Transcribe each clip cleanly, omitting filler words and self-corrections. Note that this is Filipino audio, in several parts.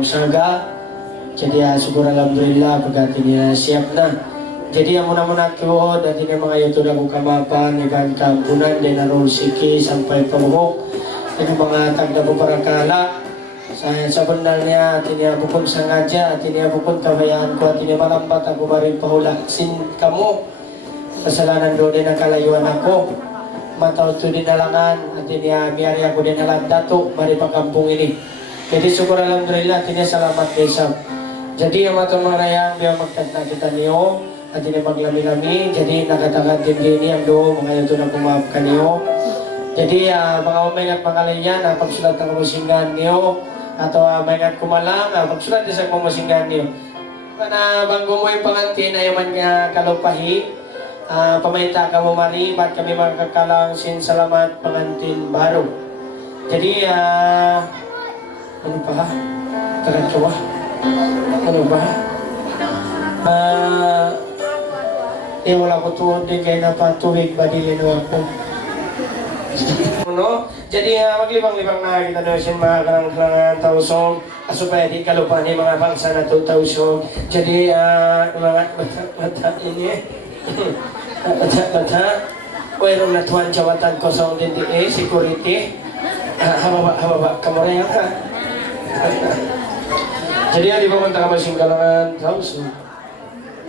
usaga. Jadi siguro alhamdulillah pagkati niya siyap na. Jadi muna tuod at ini mga yuto na kong kamapan, ikan kampunan, din na siki, sampay pamuhok, ini mga tagda po parakala. Sa bundal niya, at ini bukod sa ngadya, at ini bukod kabayaan ko, at ini malambat ako maring pahulaksin kamo. Kasalanan doon din ang kalayuan ako. Mataw to din nalangan, at ini miyari ako din nalang dato, maripakampung ini. Jadi syukur alhamdulillah, at ini salamat besok. Jadi ang matang mga rayang, biya magtagna kita niyo, at ini maglami-lami, jadi nakatakan din ang doon, mga yuto na kumapka niyo. Jadi mga umay at mga layan, pagsulat ng musingan niyo, atau maingat kumalang, pagsulat din sa kumasingan niyo. Na banggo mo yung pangantin, ayaman nga kalupahi, pamayta ka mo mari, ba't kami magkakalang salamat pangantin baro. Jadi, ano pa? Tagatsawa? Ano ba? Wala ko tuwod din kayo napatuwig, badilin ako. No? Jadi maglibang-libang na kita doon siya mga karang tausong supaya di kalupaan yung mga bangsa na tausong. Jadi mga bata ini bata mayroong natuan jawatan kosong din di security hababa kamoraya ka. Jadi di pumunta ka masing kalangan tausong.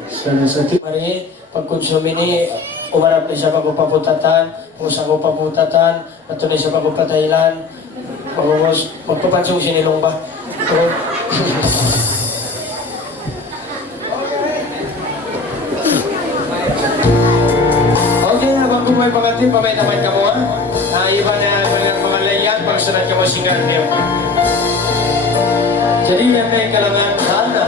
Sana sa timari pagkonsum ini umarap na siya pagpaputatan, usang upaputatan, at tunay siya pagpapatailan, magpapansong sinilong ba? Okay, habang kung may pangatin, pamay naman ka mo ha? Iba na mga layan, pagsunod ka mo singar niyo. Jadi yan na yung kalangan sana.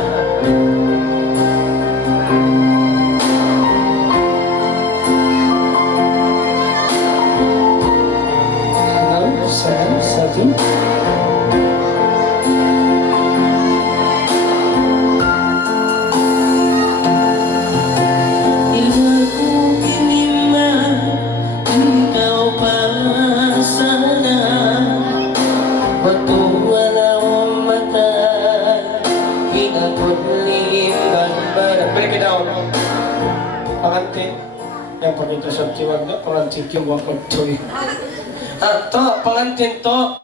Satu. Pengantin yang pakai jasad jiwa enggak pengantin jiwa kodoy. To, pengantin to.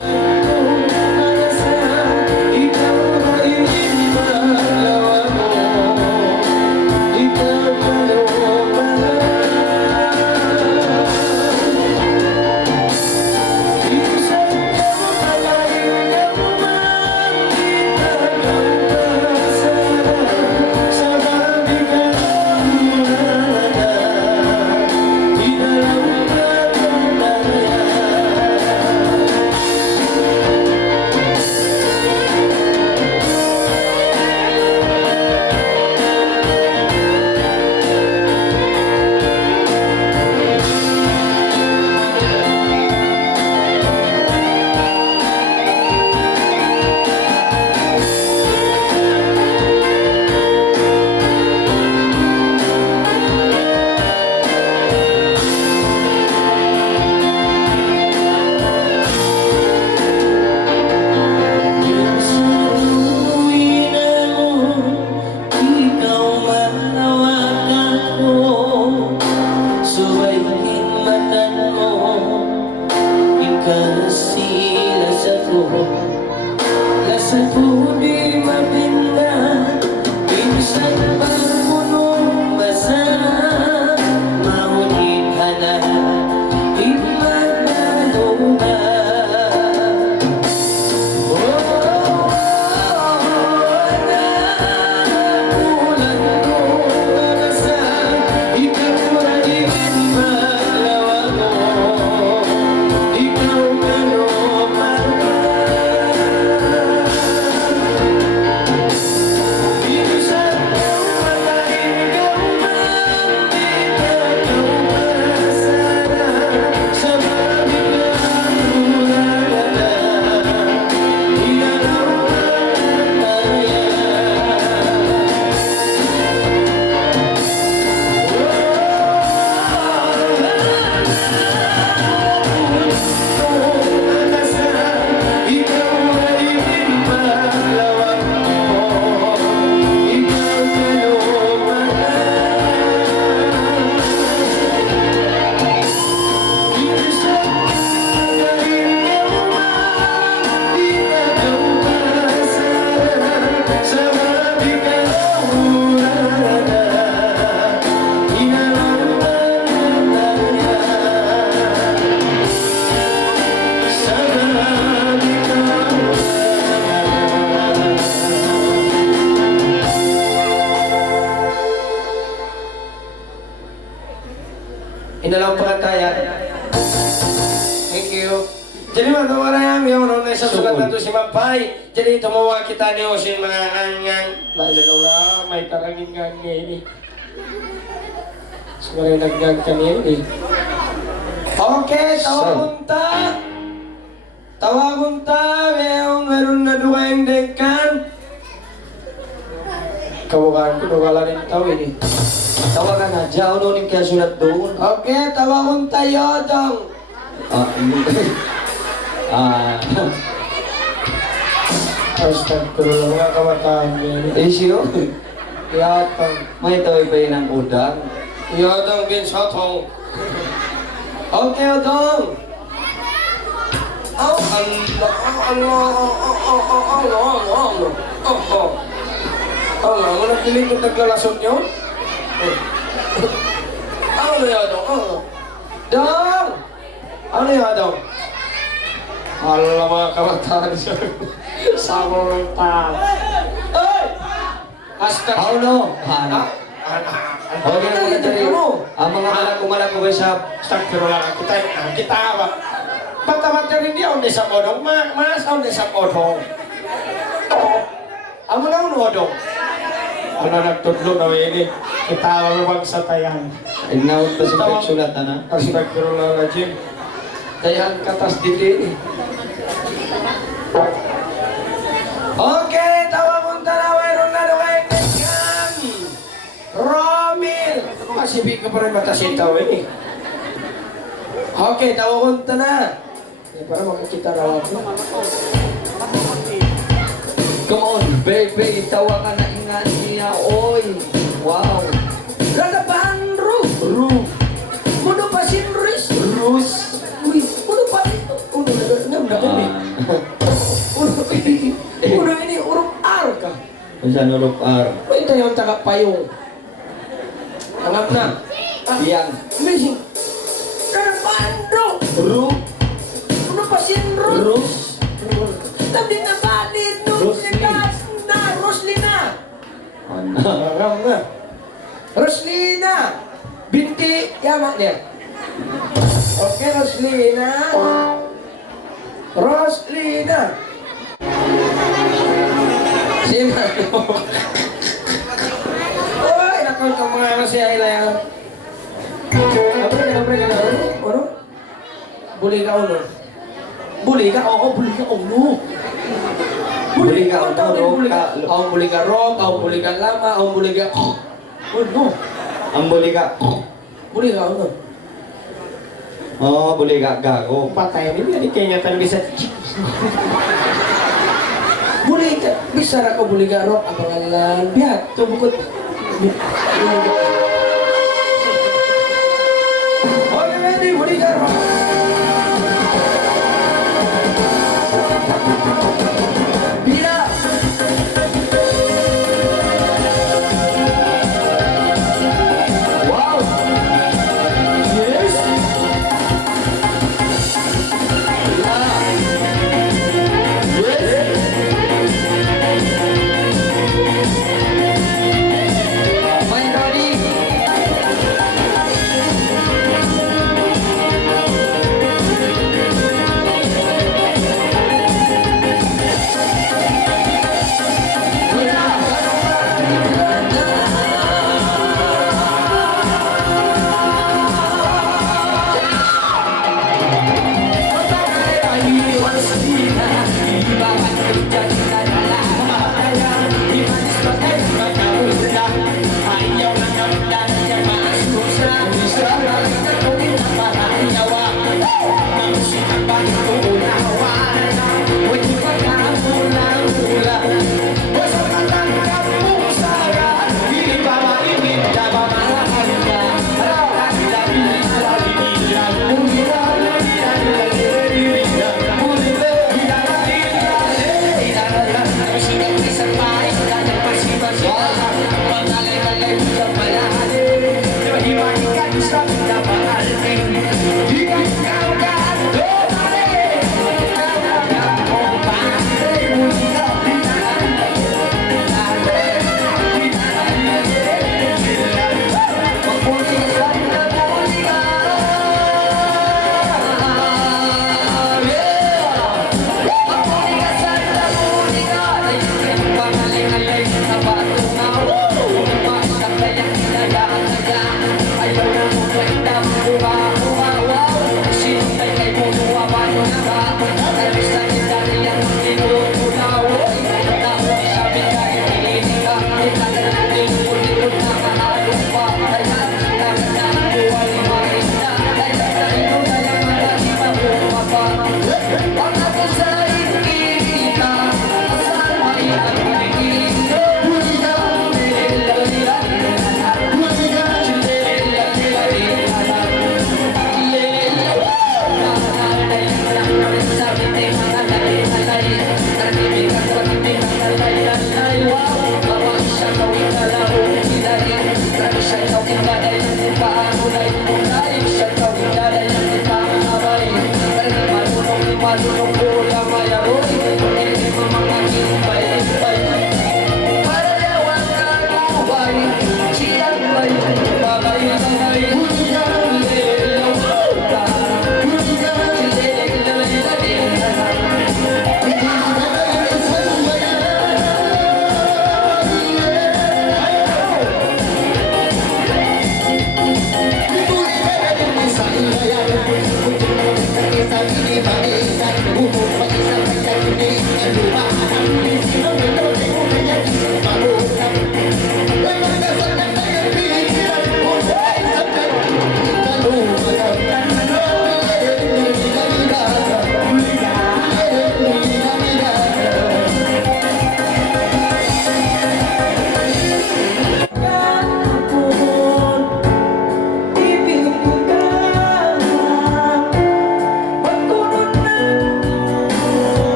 Pinalampalataya. Thank you. Jadi marayang yung nung nasa sulat na to si Mampay. Jadi tumawa kita ni Osin mga angang. Lalo may tarangin nga ngayon eh. Siguro yung naggang kanina eh. Okay, tawagunta. Tawagunta. Meron na duweng dekan. Kawakan ko, wala rin tawin eh. Tawagan na, diyan ano ning kaya sulat doon. Okay, tawagunta yodong. Astagfirullah, mga kabataan yan. Siyo? Yatang. May tawag ba yun ang udang? Yodong bin sotong. Okay, yodong. Allah, mo nagkilig kung naglalasot nyo? Ano yodong? Dong! Ano yodong? Allah, mga kabataan siya. Samontan. Ay! Paulo! Okay na mga tari. Ang mga malako-malako ba siya? Astagfirullah, kita ba? Bata-bata rin di ako sa podong, mas ako sa podong. Ang mga unodong. Ano nagtudlo na ini? Kita ba sa tayan? Ignaot pa si pagsulat na? Astagfirullah, Rajim. Tayan katas dito. Okay, tawag na mayroon na duweng dekan. Romil. Masibig ka pa rin matasin tawin eh. Okay, tawag na. Para makikita na ako. Come on, baby, tawa ka na ingat niya, oy! Wow! Lalaban, Ru! Muno pa si Rus! Uy, muno pa ito! Uno na kami. Uno ini, urong R ka. Masa nurok R? May tayo ang tagapayong. Tangap na. Yang. Amazing. Lalaban, Ru! Muno pa si Rus! Tabi na ba dito? Roslina! Marang na. Roslina! Binti yaman niya. Okay, Roslina. Sino? Uy, nakon ka mga masya ilayang. Abre ka na. Ano? Buli ka uno. Buli ka? Oo, buli ka uno. Buli ka uno. Ang buli ka rom, ang buli ka lama, ang buli ka... Uno. Ang buli ka. Buli ka uno. Oo, buli ka, gago. Patay mo, hindi kaya talaga bisa. Buli ka. Bisa na ko buli ka rom. Ang pangalan. Bihat. Tubukot. Okay, ready. Buli ka rom. Bila. Wow. Yes.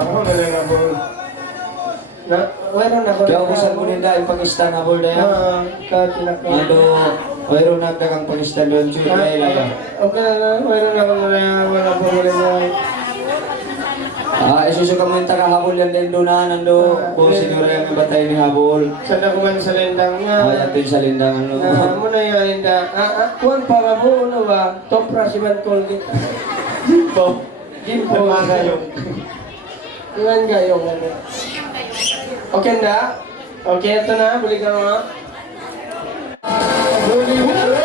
ako malang habol. Na, mayroon ako. Kaya ubusan mo nila yung Pakistan habol na yan. Katinakay. Ano, mayroon na kang Pakistan doon. Chuy, Okay na, mayroon ako na wala po wala na. Isusuka mo yung taga-habol yan din doon na, nando. Kung siguro yung batay ni habol. Sana ko man sa lendang nga. Atin sa lindang ano. Muna yung linda. Kuwan para mo, ano ba? Topra si Man Colgate. Jimbo. Jimbo. Mga gayong. Iwan gayong ano. Okay na? Okay, ito na. Buli ka mga. Buli ka na.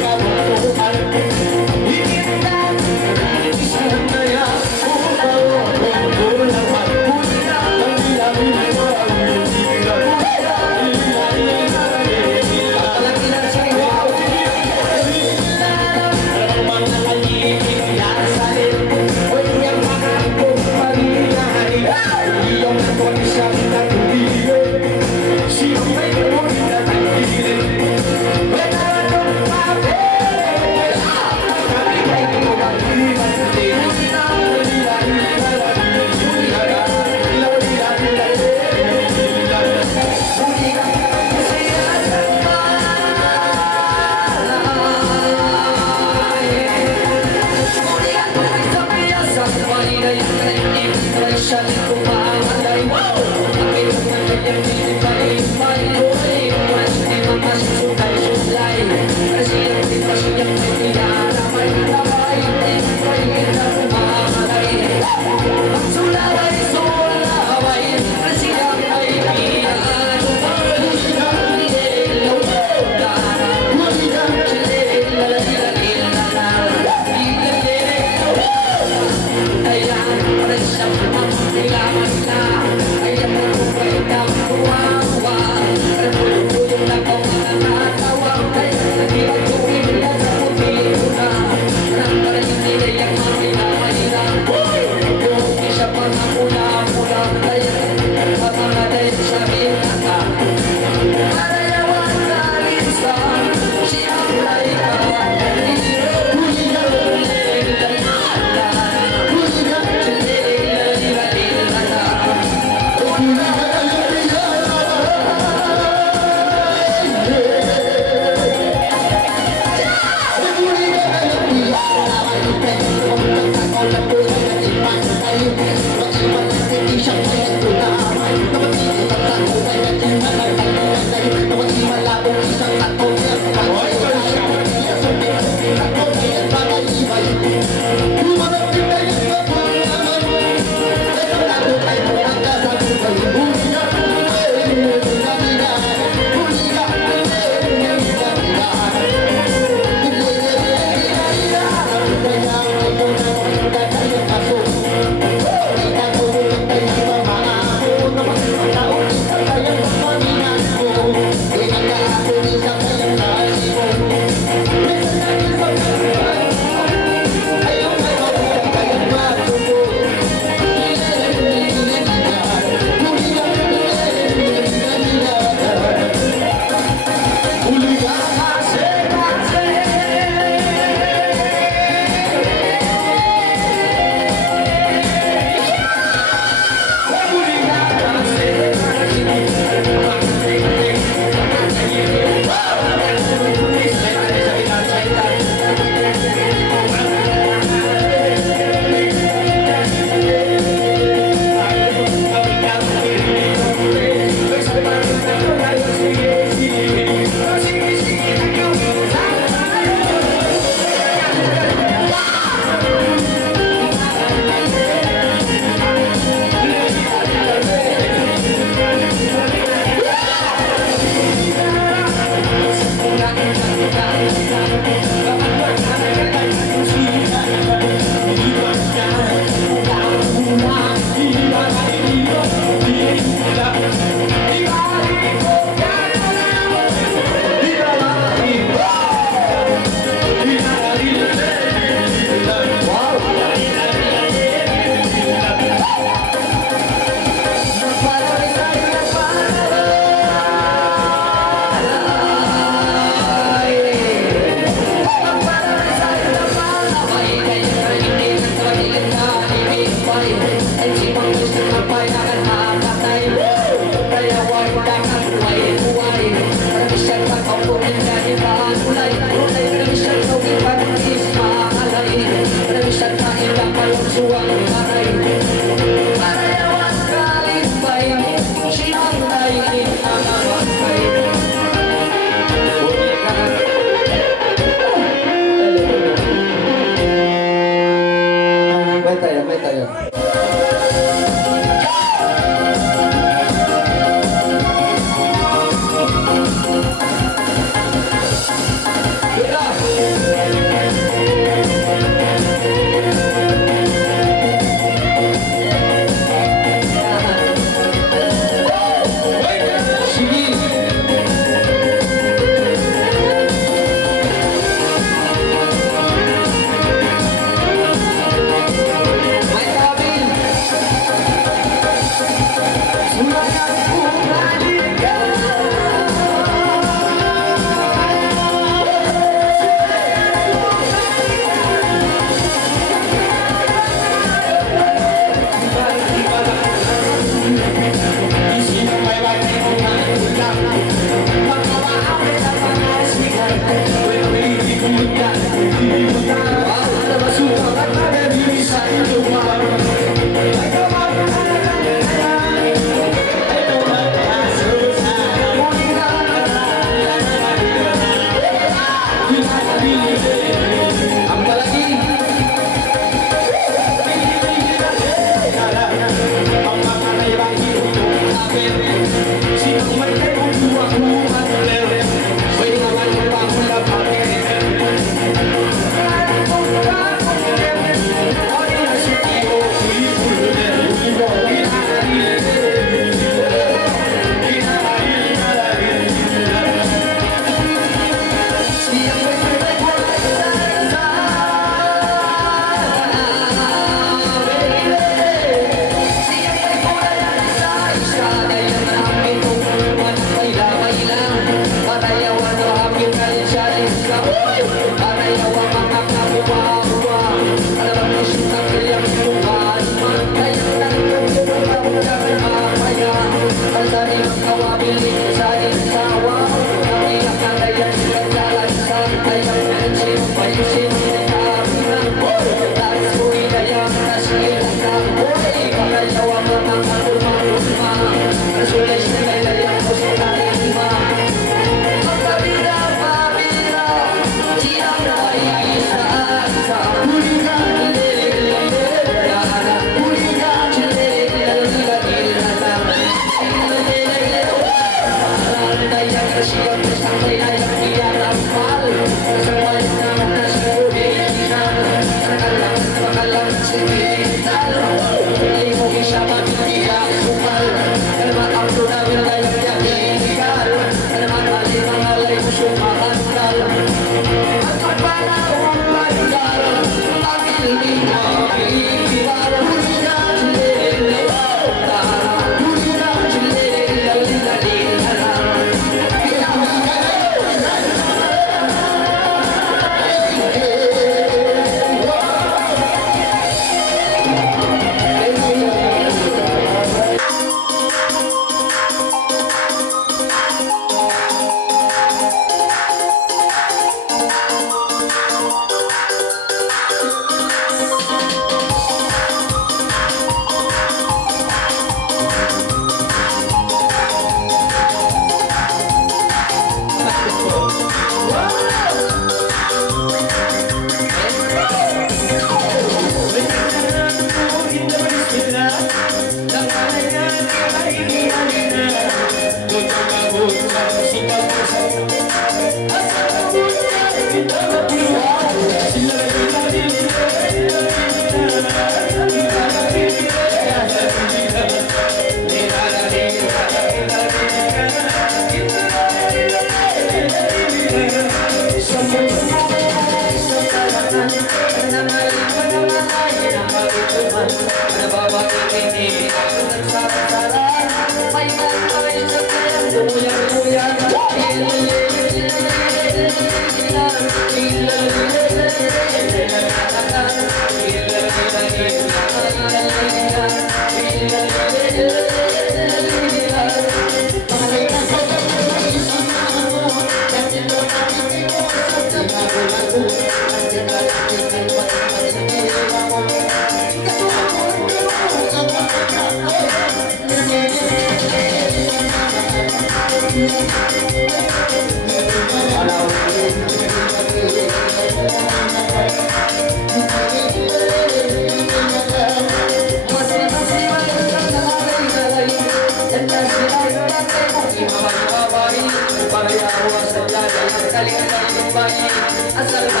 Asal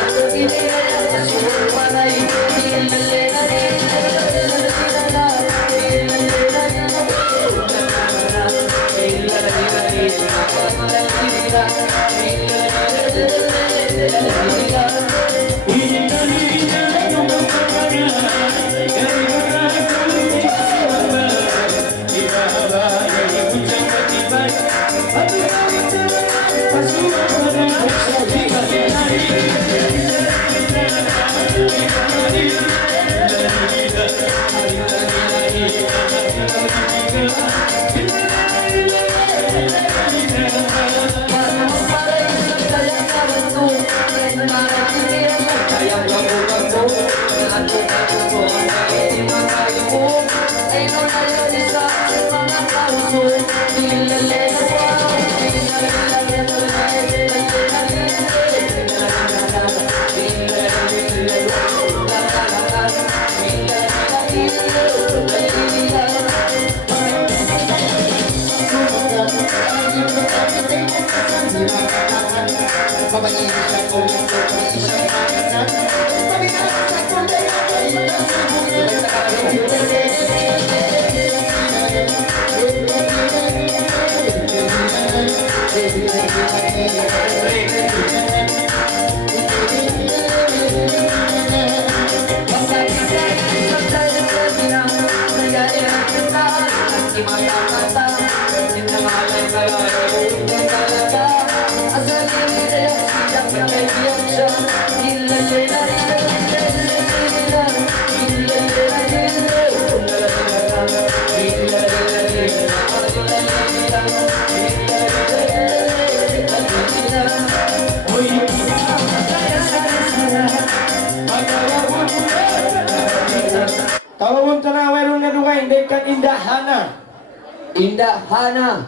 Tawawon na mayroon na dugay, hindi kan indahana. Indahana.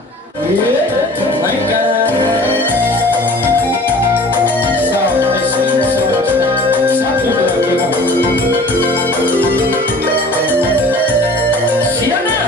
My God. So, I see so much that something will give up. Siya na!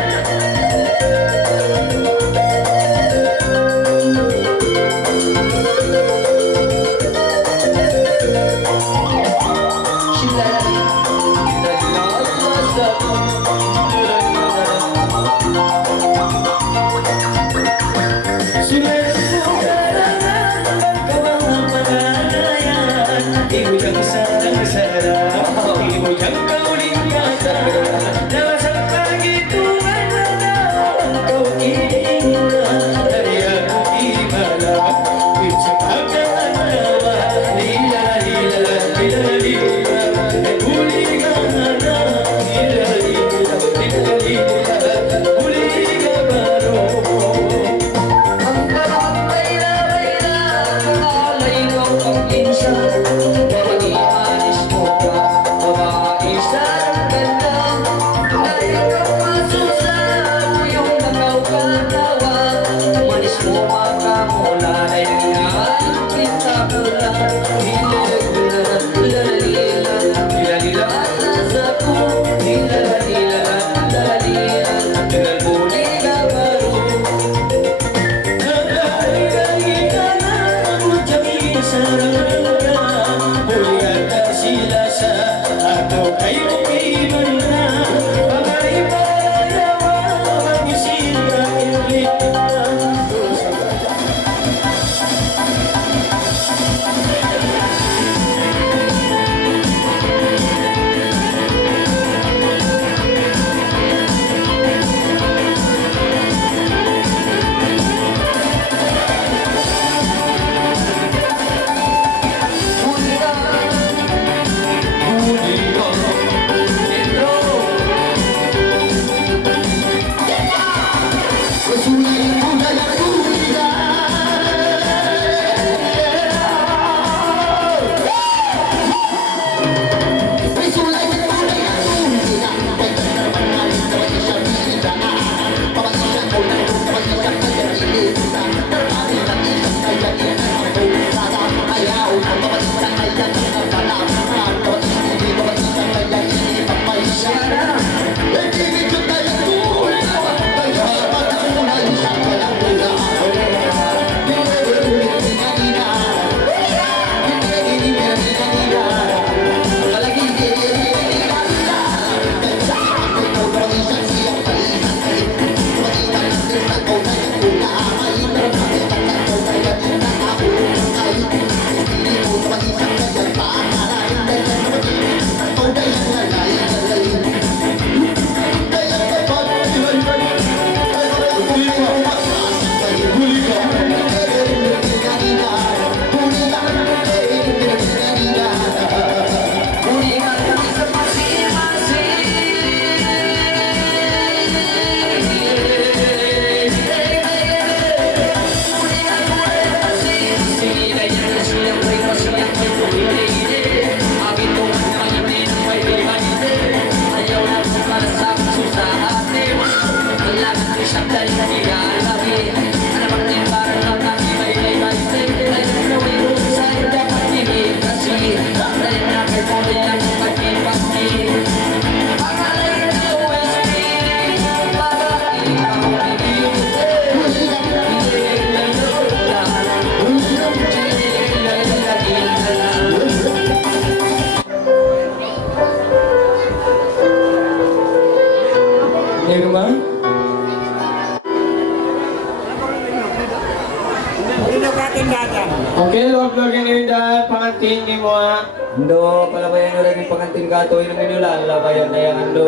panganting ni mo ha. Ando, palabayan nyo rin yung panganting kato, yun ang inulan, labayan na yung ando,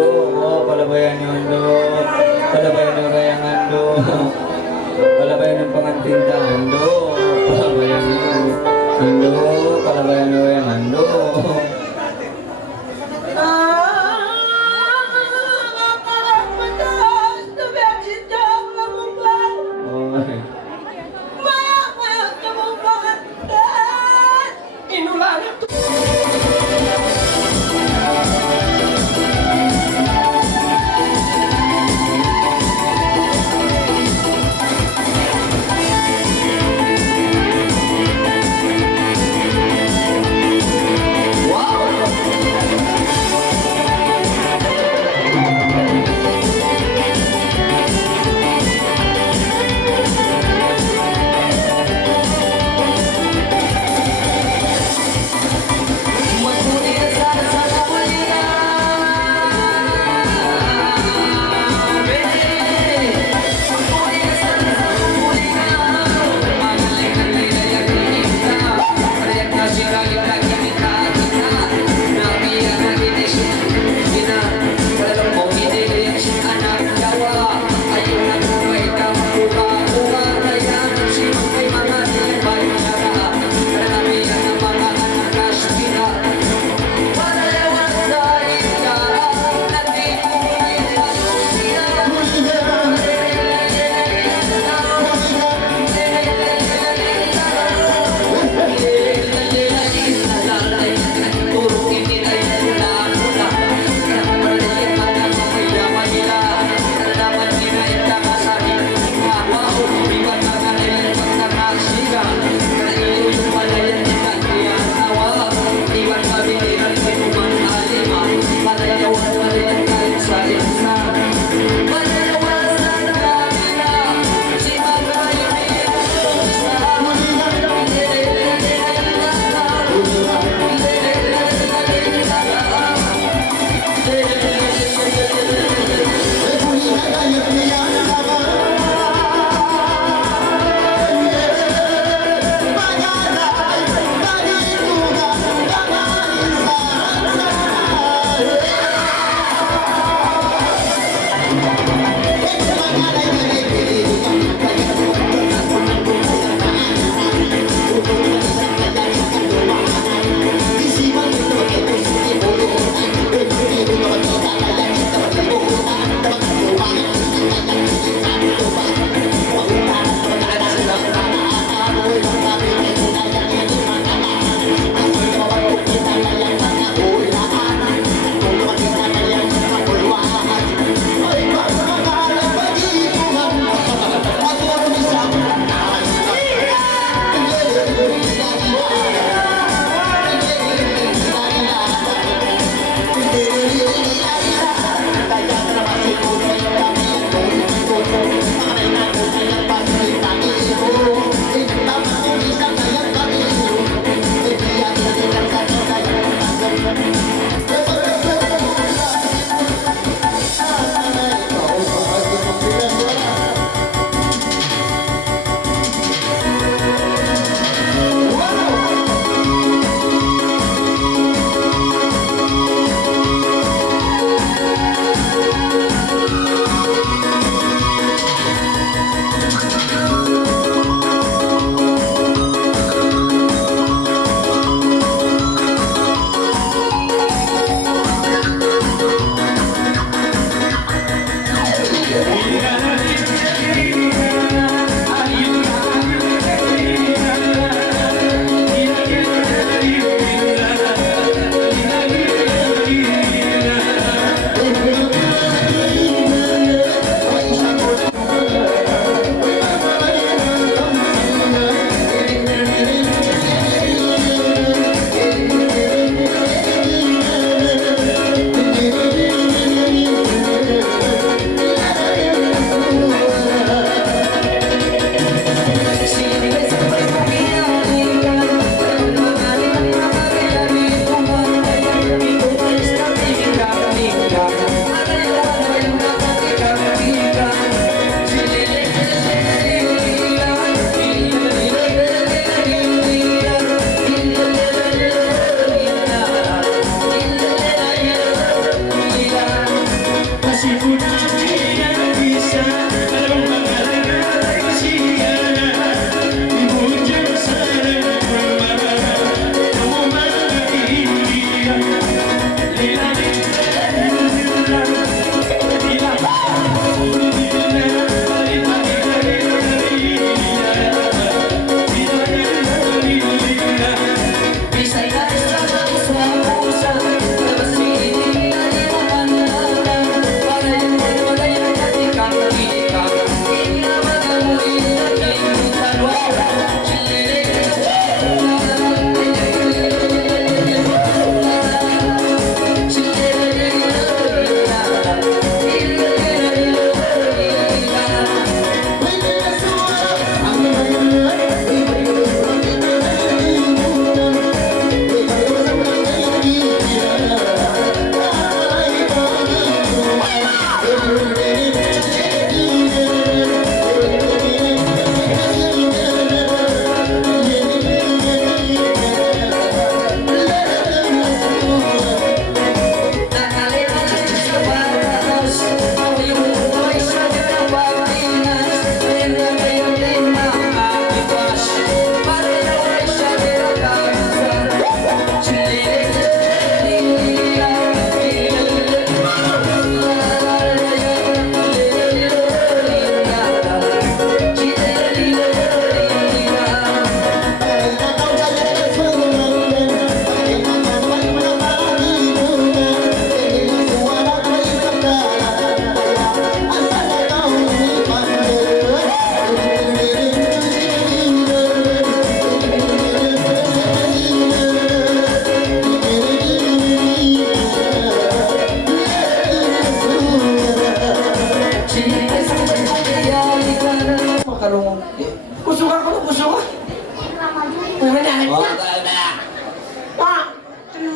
palabayan nyo ando, palabayan nyo rin yung ando, palabayan ng panganting ta, ando, palabayan nyo, ando, palabayan nyo yung ando. Oy. Inulan ito.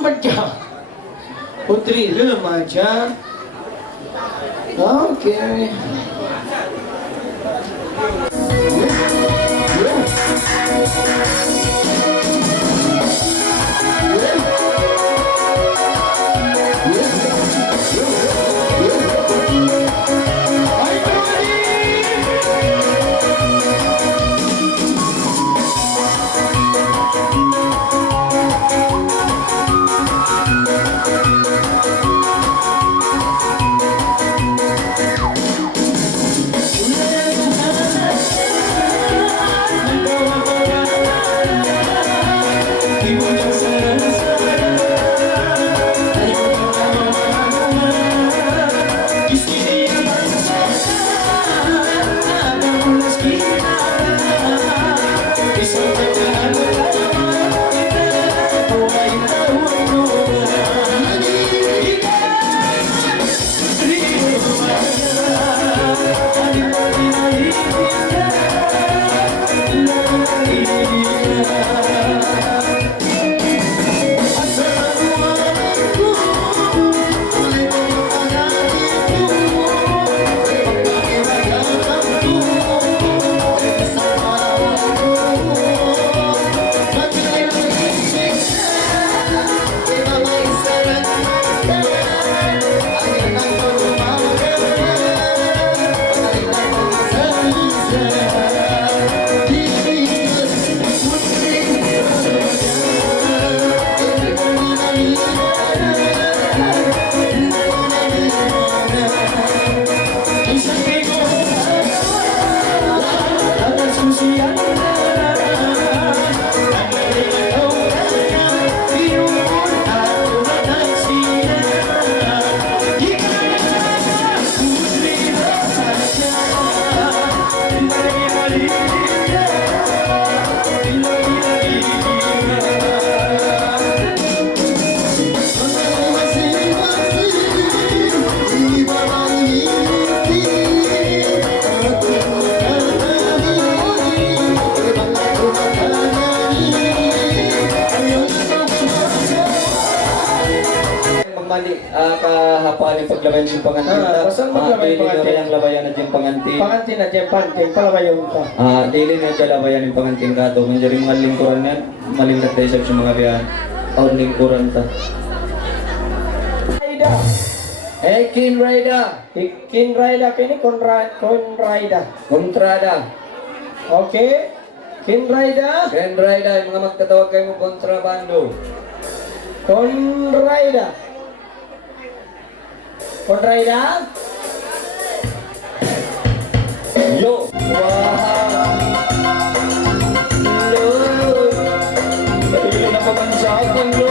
baca. Putri remaja. Oke. Kahapon yung paglabayan yung pangantin. Basta maglabayan yung pangantin. Ang labayan at yung pangantin. Pangantin na dyan, panting, palabayon ka. Daily na kalabayan yung pangantin ka to. Kung mga lingkuran yan, malingat tayo sa mga biyahan. O lingkuran ta. Raida. Kin Raida. Kin Raida, kini Konraida. Kontrada. Oke. Kin Raida. Kin Raida, yung mga magtatawag kayo mo kontrabando. Konraida. Konraida. Yo. Wow. Lo. Ayun na pamansakan lo.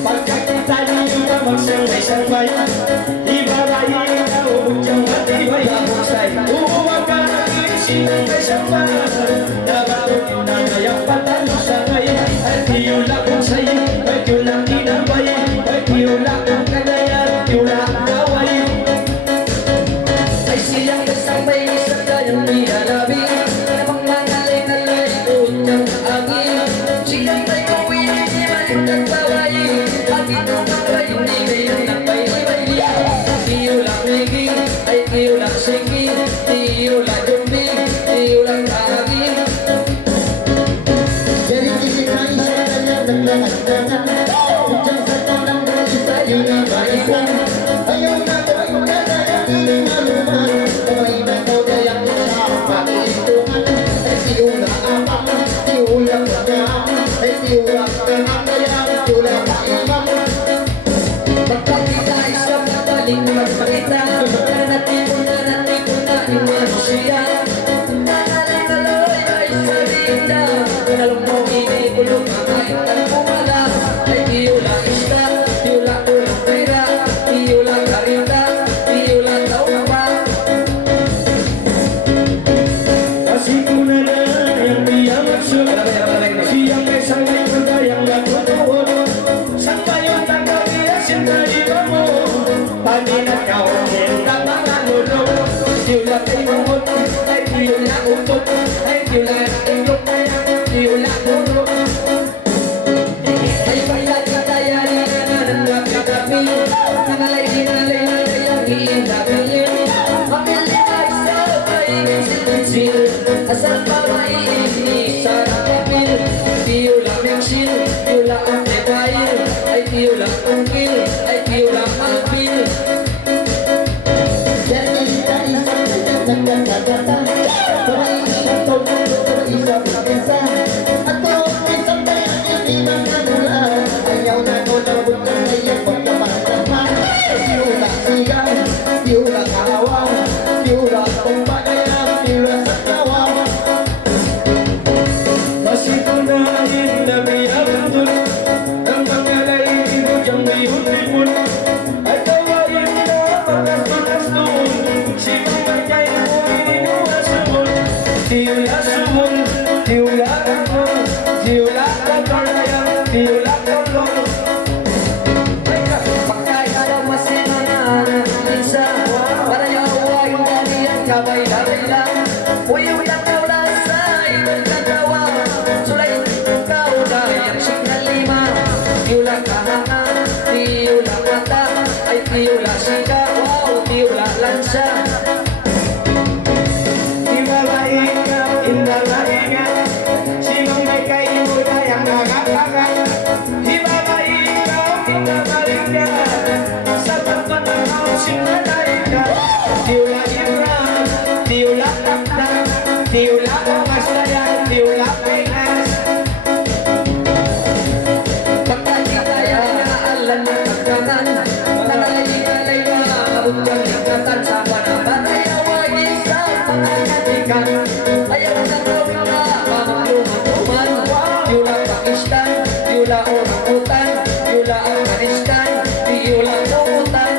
Pagkakita niyo na magsang ngayon. Ibabayin na umudyang matibay. Uwag ka na isin ng kasama. Nabawin na ngayang patalo sa ngayon. At iyula kong sayo, at iyula kinabay. At iyula kong kanaya, at iyula kaway. Ay siyang kasabay sa kanyang pinalabi. Namang mangalay-nalay udyang angin. Siyang tayo kawin, di maling nagbaway. At itong mga hindi kayo nagpay-ibay. Iyula miging, ay iyula singing. Iyula dumbing, iyula kahagin. Jadi kisi kain saya nagdaan-daan. Udyang sa tanang dali tayo na maisan. Ayaw na gawin ka na yung maluman. Kamay na daw na yung pag-iitungan. Ay siula apang, siula pagkaan. Ay siula pagkaan kaya siula paimam. Pagkakita ay sa madaling magpakita. Nanatipon na inersiya. Nanalay-naloy ay sa linda. Alam mo inikulong mga itang pumala. Ay iyula isda, iyula ulang pera. Iyula karinda, iyula taumpa. Kasi ko na yung diyamat siya. Siyang may sanggay ko tayang natutuon. Sanggay yung tagaliya siya na iba mo. Paninat ka o hindi mga nulo. Siyula kay mamot, ay siyula utot. Ay siyula inyok na yan, siyula utot. Ay bayad na kaya ng gabi-gabi. Nangalay-hinalay ang iindabihin. Mamili ay sa pag-iisil. Asal pa maiini sa rapapil. Tiyula mingsil, tiyula ang lebail. Ay tiyula ungkil, ay tiyula malpil. Jadi dari sa nagdaan-daan. Kamay isang tono, kamay isang pagkasa. At kung isang bayan hindi magkagulan. Ayaw na ko na butang na yung pagkamatama. Siula sigaw, siula kahawa. Siula kumbagaya, siula sa kawa. Kasi ko na inabiyakan dun. Ang pangalay mo diyang bihon-bihon. At tawain na makas-makas dun. Si Mamay kaya mo ininuha sumon. Tiyula sumon, tiyula kakon. Tiyula kakon kaya, tiyula kakon. Pagkain daw masinana isa. Para yawa yung dali ang kabay-labay lang. Uyong tataw na sa ibang katawa. Sulay ikaw na yung signal lima. Tiyula kahanga, tiyula mata. Ay tiyula sika, wow, tiyula lansa. Ibalain ka, indalain ka. Si Mamay kaya mo tayang nakakakan. Ibalain ka, indalain ka. Sa pagpatakaw, sinalain ka. Tiyula Imran, tiyula taktak. Tiyula Kastayan, tiyula Kailas. Pagkakitaya na alam ng pagkanan. Nanalay-nalay na udyang ikatan sa panaban. Ayaw ay isa pangangatikan. Ayaw na gawin na pamatuman. Tiyula Pakistan, tiyula Orangutan, tiyula Afghanistan, tiyula Tungutan.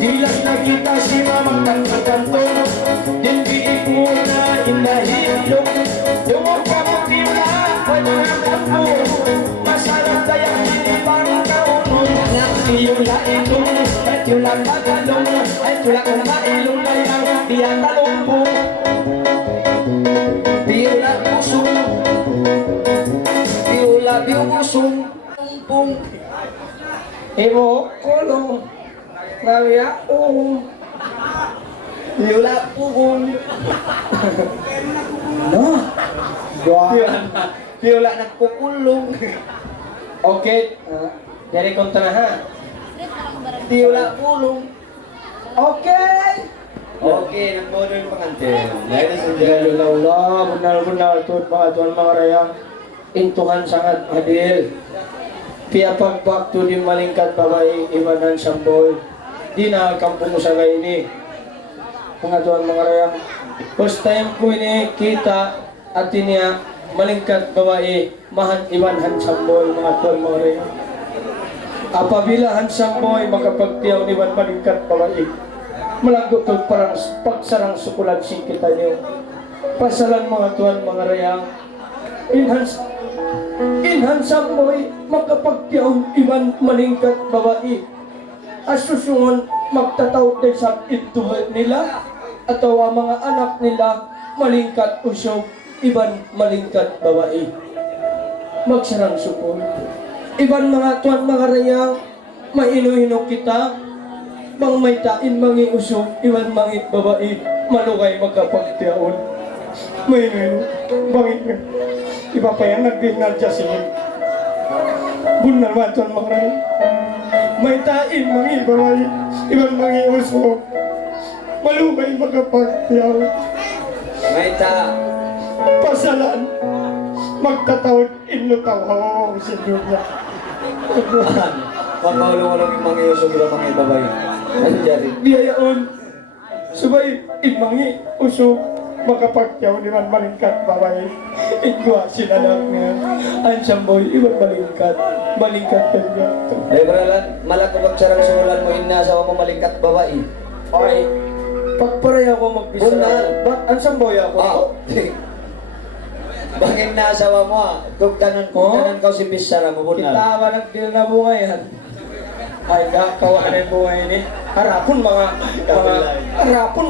Ilang nakita si Mamang kanto. Dindiig mo na inahilong. Yung kapatila, panangang mo. Masarap kayang inipang kaunon. Tiyula itong, at tiyula tagalong. At tiyula kong mailong kayang tiyatalong po. Tiyula pusong, tiyula biusong, pung. Imo kolong, Maria Tiyula pugong. No? Tiyula nagkukulong. Okay, dari kontra na ha. Tiyula pulong. Okay. Okay, nagmodo yung pangantin. Ladies and Jalo gentlemen. laula, bunal-bunal, tuot mga tuan mga rayang intukan sangat adil. Pia pagbakto di malingkat babae ibanan sambol. Di na kampung sa ini. Mga tuan mga rayang. First time ko ini kita at niya malingkat babae mahan ibanhan sambol mga tuan mga rayang. Apabilahan sa mo'y makapagtiyaw ni Juan Malingkat Babae. Malagot to parang pagsarang sukulan sing kita niyo. Pasalan mga tuwan mga rayang. Inhans sa mo'y makapagtiyaw Iwan Malingkat Babae. Asusungon magtatawag din sa ito nila atau ang mga anak nila malingkat usog Iban Malingkat Babae. Magsarang sukol. Iban mga tuwan mga rayang, maino-ino kita, mang may tain mangi usog, iban mangi babae, malukay magkapagtiyaon. Maino-ino, bangit nga. Iba pa yan, nagdinadya siya. Bunal mga tuwan mga rayang. May tain mangi babae, iban mangi usog, malukay magkapagtiyaon. May Pasalan, magtatawad inutaw ako sa dunya. Pagkaulong-ulong yung mga yusog ng mga babay. Ano dyan? Biyayaon, subay imangi usog, makapagyaw ni man malingkat babay. Igwa sila lang nga. Ansang boy, iwan malingkat ka niya. Lebralan, malakabag sarang sumulan mo inasawa mo malingkat babae. Okay, pagparay ako magbisa. Bunal. Ansang boy ako? Bangin nasawa mo ah. Kung kanan ka si Bisara mo bunal. Kita ba nagdil na bunga yan? Ay, kawanan bunga yun eh. Harapon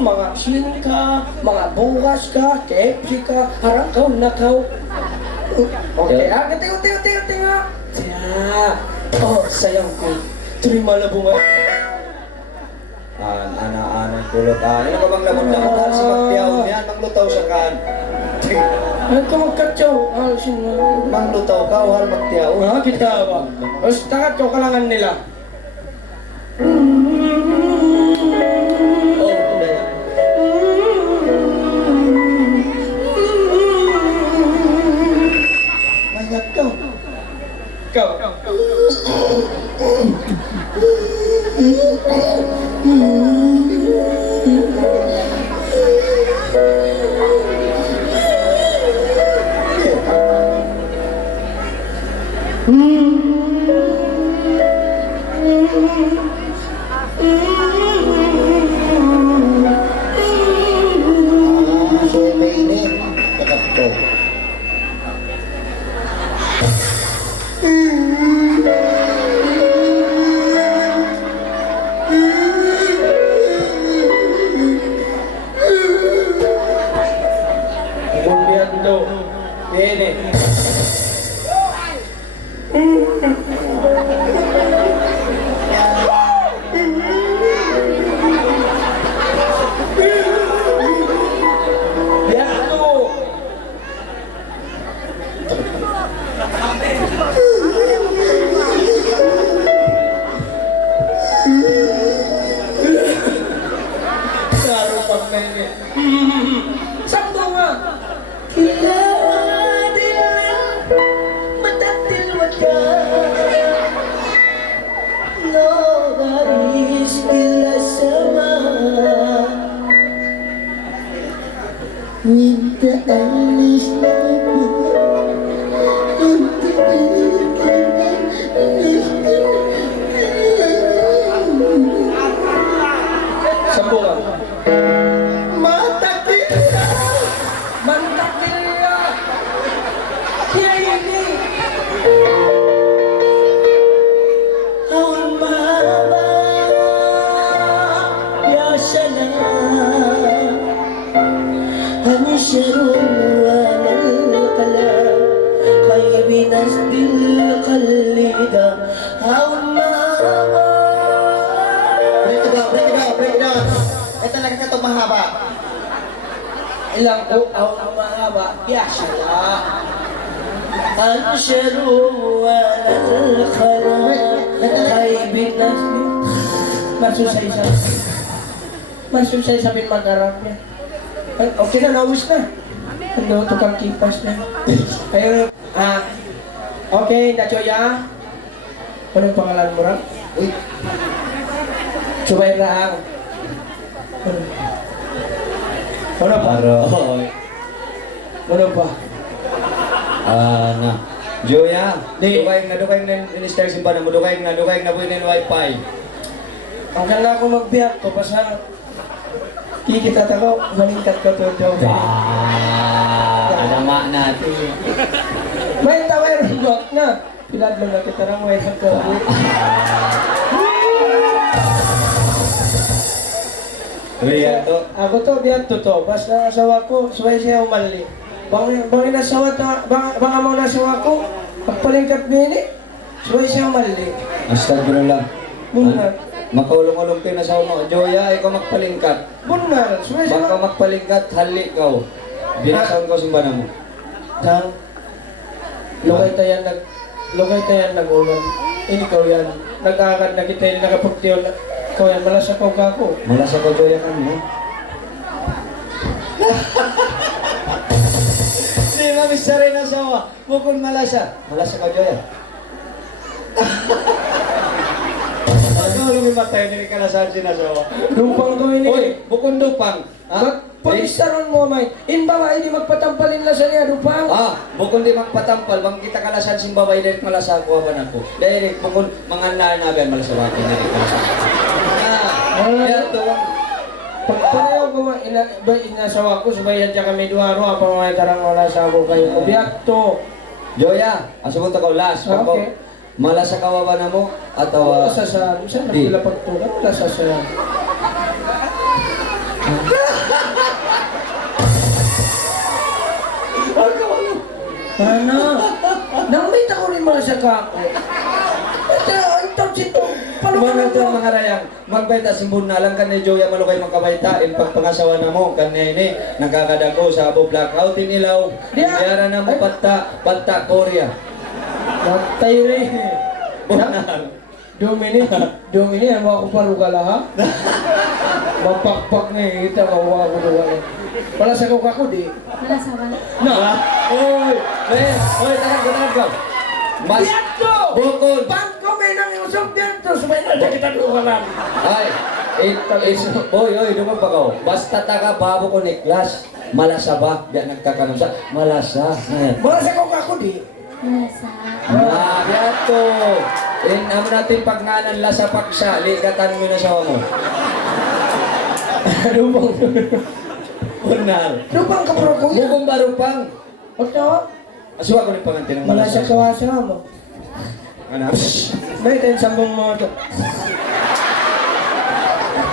mga singka, mga bukas ka, KFC ka, harakaw nakaw. Okay, tinga. Oh, sayang ko. Terima lah bunga. Ana-ana kulot. Ano ka bang labon-labon? Hal si Magtiyaw niyan, manglutaw sa kan. Ay, kumagkatsaw. Alisin mo. Manglutaw ka, hal Magtiyaw. Kita ba? Basta ka, kalangan nila. Oh, dahil. Manyak ka. Ikaw. So, may ini. Takap ko. Kumbiyan daw. Bene. Biyan daw. Klaro pag mene. Sakto nga. Minta alis Sampo ka. Matakit ka! Mantakil ka. Kaya ini. Awal mahaba biasa na Hanisharun walal-kala Kay binas bil-kalida Awal mahaba Break it down Ito lang ka itong mahaba Ilang ko ang mahaba. Biasa lang. Hanisharun walal-kala Kay binas Masusay sabi magarap niya. Okay na, nawis na. Ano, tukang kipas na. Ayun, okay, Nachoya. Anong pangalan mo rin? Uy, Subay Raang. Ano pa? Aroy. Ano pa? Ana. Joya, Di. dukay na minister simbahan mo, dukay na po yung wifi. Ang kala ko magbiyak ko, basta kikita tako, maningkat ka to. Alama natin. May tawar bak na. Pilad lang na kita rang may sakto. Riyan to. Ako to biyak to. Basta asawa ko, suway siya umali. Bangin asawa to, baka mo nasawa ko, pagpalingkat bini, suway siya umali. Astagfirullah. Bunal. Makaulong-ulong kayo na sa mga Joya, ikaw magpalingkat. Bunal, suway siya Baka magpalingkat, hali ka. Binasaon ko simbahan mo. Dang, lokay tayan nag-ulan. Ikaw yan. Nag-aakad na kita yung nakapagtiyon. Ikaw yan, malas ako kako. Malas ako Joya ka mo. Di mami sa rin asawa. Bukod malasa. Malasa ka Joya. Ano lumimatay ni kalasan sinasawa? Lupang to ini. Oy, bukod dupang. Pag-isaron mo, may. Inba hindi magpatampalin na sa niya, lupang. Bukod di magpatampal, bang kita kalasan simbabay, direct malasa ko ba na ko. Direct, bukod mga nabi, malasa ba ako, direct malasa. Yan to. Pagpanayaw ko, inasawa ko, subayan siya kami duwaro, apa mga karang wala sa ako kayo. Biyak to. Joya, asubot ako last. Okay. Malasa ka ba na mo? Atau Wala sa saan Di. nagpila pagtukan, wala sa saan. Ano? Namita ko rin mga saka ako. Ito, ito, sito. Mga ito mga rayang, magbaita simbun na lang kan ni Joya malukay magkabaita, in pagpangasawa na mo, kan ni nagkakadako sa abo blackout inilaw, kaya na mo patta Korea. Matay rin. Domini, ang mga kuparugala ha? Mapakpak na yung kita, mawawa ko doon. Pala sa kong kako di. Malasawan. Na! Oy, tangan ko. Mas Biyato! bukod. Pag may nang usok dito, sabay na dyan kita dukalan. Ay, oy, duman pa ko. Basta taga babo ko ni Klas, malasa ba? Diyan nagkakanong malasa. Pala sa kong kako di. Malasa. Biyato. Amo natin pagnganan la sa paksa, ligatan mo na sa mo. Lupang. Bunal. Lupang ka pro ko yan. Bukong barupang. Ito, Asuwa ko rin pangantin ng wala sa kawasa mo. Ano? May tayo sambong mo ito.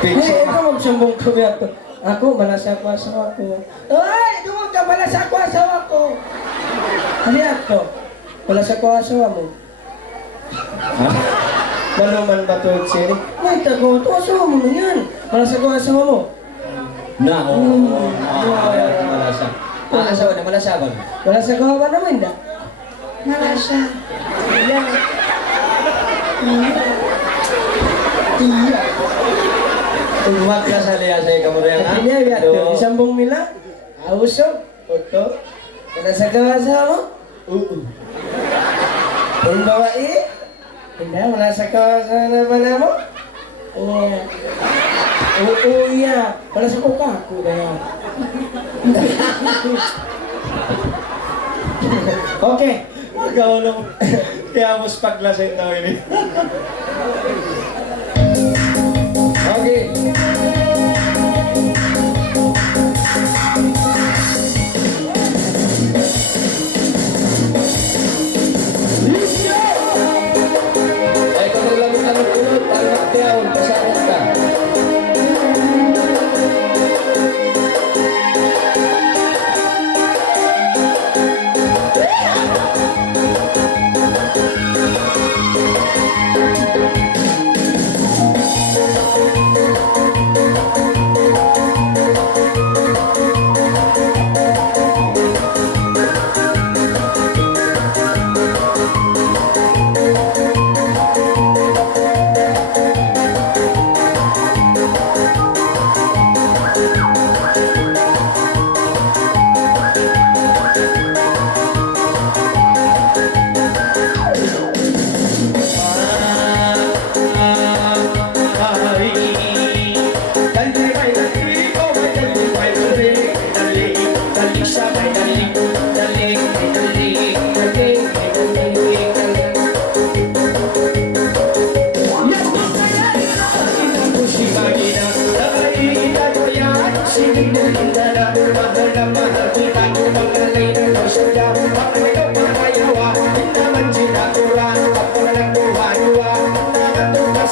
Picture. Ikaw magsambong ko biyato. Ako, malasa ko asawa ko. Ay, dumag ka, malasa ko asawa ko. Biyato, malasa ko asawa mo. Ha? Maluman ba ito, Siri? May tago, ito asawa mo na yan. Malasa ko asawa mo. Na, oo. Malasa. Asawa na, malasa ba? Malasa ko ba naman da? Malasa. Iya. Iya. Umat ka sa liya sa ikamurayan, ha? Artinya biyato, disambung nila. Ausok, oto. Malasa ko asawa mo? Kung bawae, hindi, malasa ko asawa na ba na mo? Iya. Oo, iya. Malasa ko ka ako na yan. Okay. Magkaulong. Kaya mas paglasin daw ini. Okay. Ay, kung naglamit ang ulot, ang naktiyaw, pasaran ka.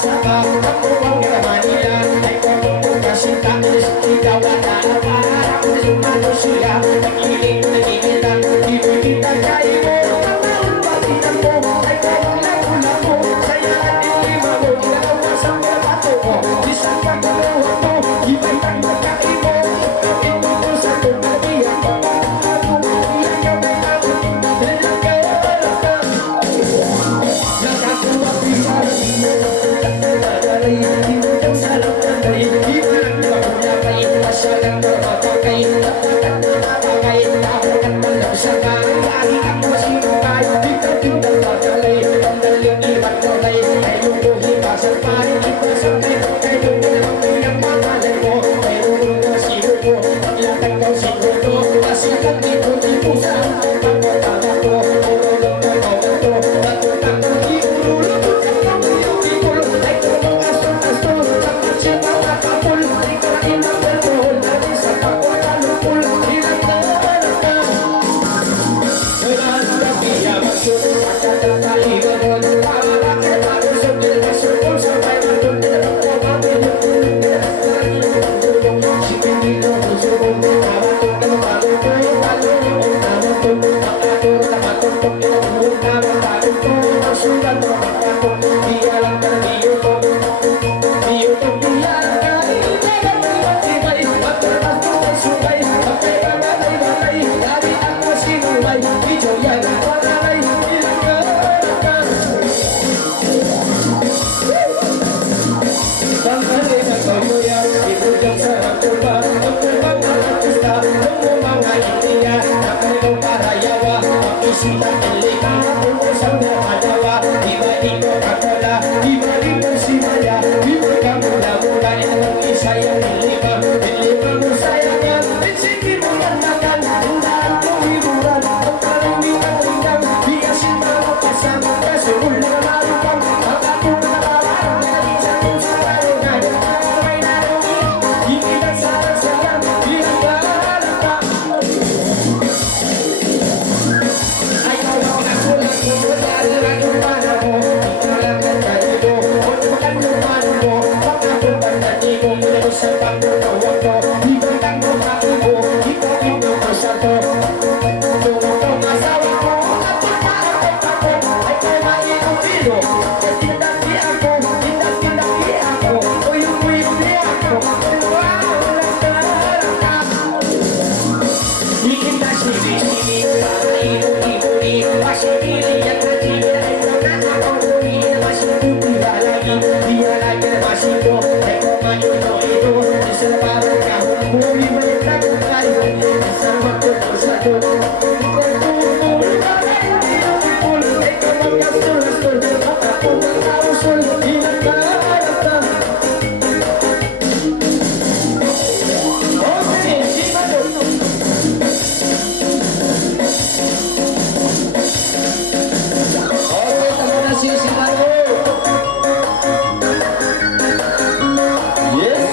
saka ang buwang na Manila ay kung kasita ikaw at para kung sumano siya nagiling nagigilan ibigita kayo mo ang pagkitan mo ay kung lagulang mo sayaan ilima mo ginagawa sa mga bato mo isang pagkaluha mo iba'y ang magkain mo kapit mo sa tumabihan mo kung iyaw may ako nakakuha pisan mo nakakalay hindi mo salang nanay hindi mo lang nakapagay masalang napapagay napapagay napapagay sa kaya lagi ang masinukay dito tindang nakalay ang daling iwan ko lay ay luluhi pasang pari ipasang kay lululang ang makalay mo ay lululang sino ko ilatag daw sino ko kasi dito dito sa pagkakata ko ululong na ko natutang ko iululong ko iululong ay tulong asol dapat siya makakapul ay karain ang alcohol at isa pa ko kalupul ilang na Nagkakabiya magsulong at tataliwan mo para kay matusog din masulong sa may matulog na mabiling si Pinito masulong namatog na mabagay palong namatog makatur na matutog na buong namatagod ko masulat na makatog di alam ka na diyutog diyutog diyan ka ibagat na matibay magkakas mo ay subay magkay mamatay-matay lagi ako sinulay video yan panalay ilang ka Pangkali na kayo yan, ibujang sa rakulba Ang kulbang nakatusta, nung mga India Nakalong parayawa, makisita ilika Kung isang nakadawa, di ba ito kakala Di ba ito simaya, di ba ka mula-mula Ilang isayang ilika, ilika mo sayangnya Pinsiki mo yan makan, tundaan mo hiburan Ang kalimitan rinang, di asin mga pasang Kasi ulang marupang, ang akong nakalarang Dahil sa kong sarang may narungin, hindi nagsarang-sarang Bilang ka ay kawang nakulang mo Dahil yung mana mo Ikalakan na dito Kung makan yung mana mo Pagkapuntan na di mo Mula sa pagkakawag ko Ibang ang mga mo Ikaw yung masato Kung ang asawa mo At pagkaakot ako Ay kay maiumpilo Tindak-di ako Tindak-di ako Uyong-uyong ako Wow, lang Ikin na sili-sili Para ibu-ibuli Masipili at natili Ay mga nakakuli Masiputi lagi Dia lagi na masito Ay kumayo ito Isa na parang kahon Buli balik na kung kayo Isa na magtutusato Ikon tumul Ay kamang kasul-sul Akapong ang kausul Ilang ka Okay, di ba doon? Okay, tama na si Sinaro. Yes.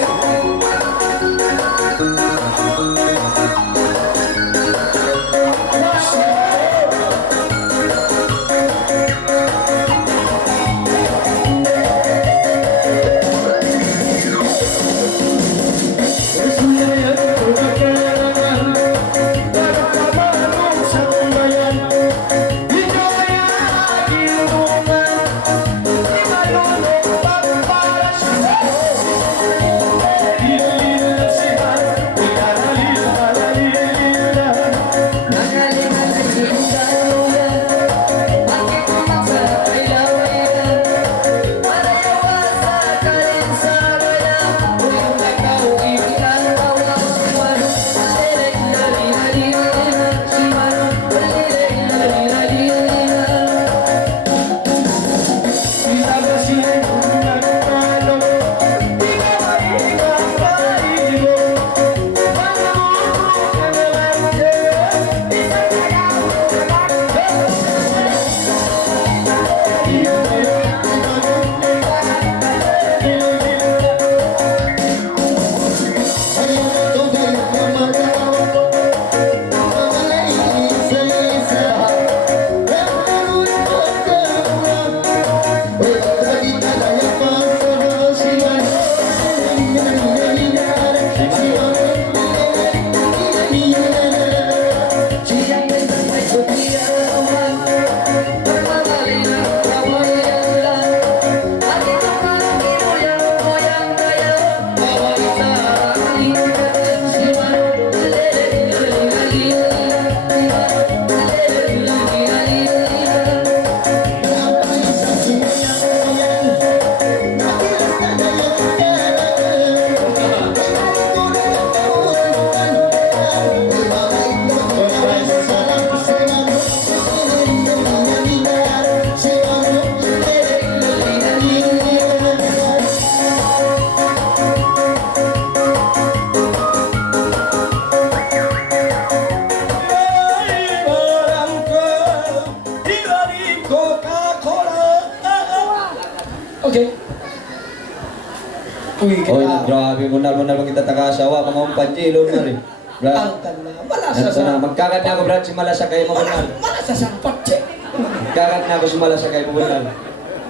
Uy, Oy, kita. grabe mo na kita tagasawa, mga umpanjilo na rin. Brad, Ang tanda. Malasa ito na, sa... magkakat na ako, Brad, si Malasa kayo mabunan. Malasa sa patse. Magkakat na ako si Malasa kayo mabunan.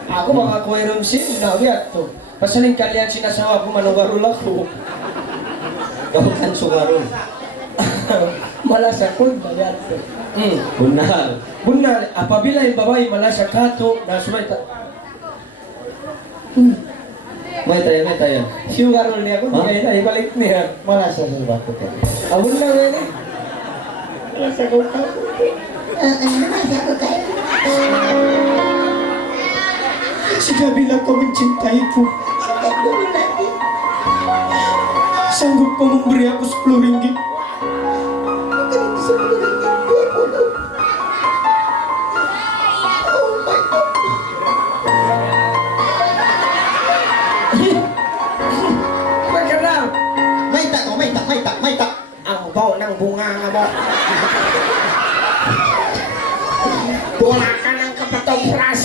Ako mga kuwerong sin, nabiat to. Pasaling kalian sinasawa ko, manugarul ako. Kahutan sugaron. Malasa ko, bayat to. Bunal. Bunal, apabila yung babae malasa kato, nasumay ta... May tayo. Siugarol niya ko, Ha? hindi na ibalik niya. Malasa sa bakit ka. Abun na rin eh. Malasa ko ka. Malasa ko ka. Si Gabi lang ko mencintai ko. Sanggup pa memberi aku 10 ringgit. Magkano? May tak. Ang bau ng bunga nga mo. Wala ka ng kapatong pras.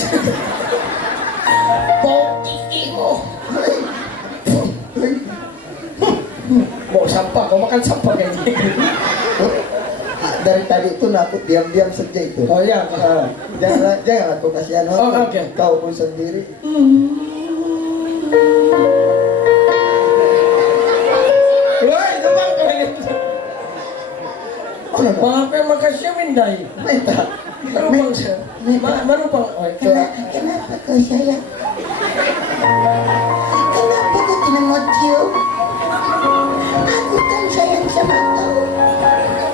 Bau kiki mo. Mau sampah, kau makan sampah kayak gini. Dari tadi itu aku diam-diam saja itu. Oh ya, Jangan aku kasihan. Oh, oke. Kau pun sendiri. Woi, teman kau ini. Oh, no, no. Maaf ya, makasih Mindai. May tak. Marupang siya. Marupang. Oh, ito. Kenapa kau sayang? Kenapa kau tidak mau cium? Aku kan sayang sama kau.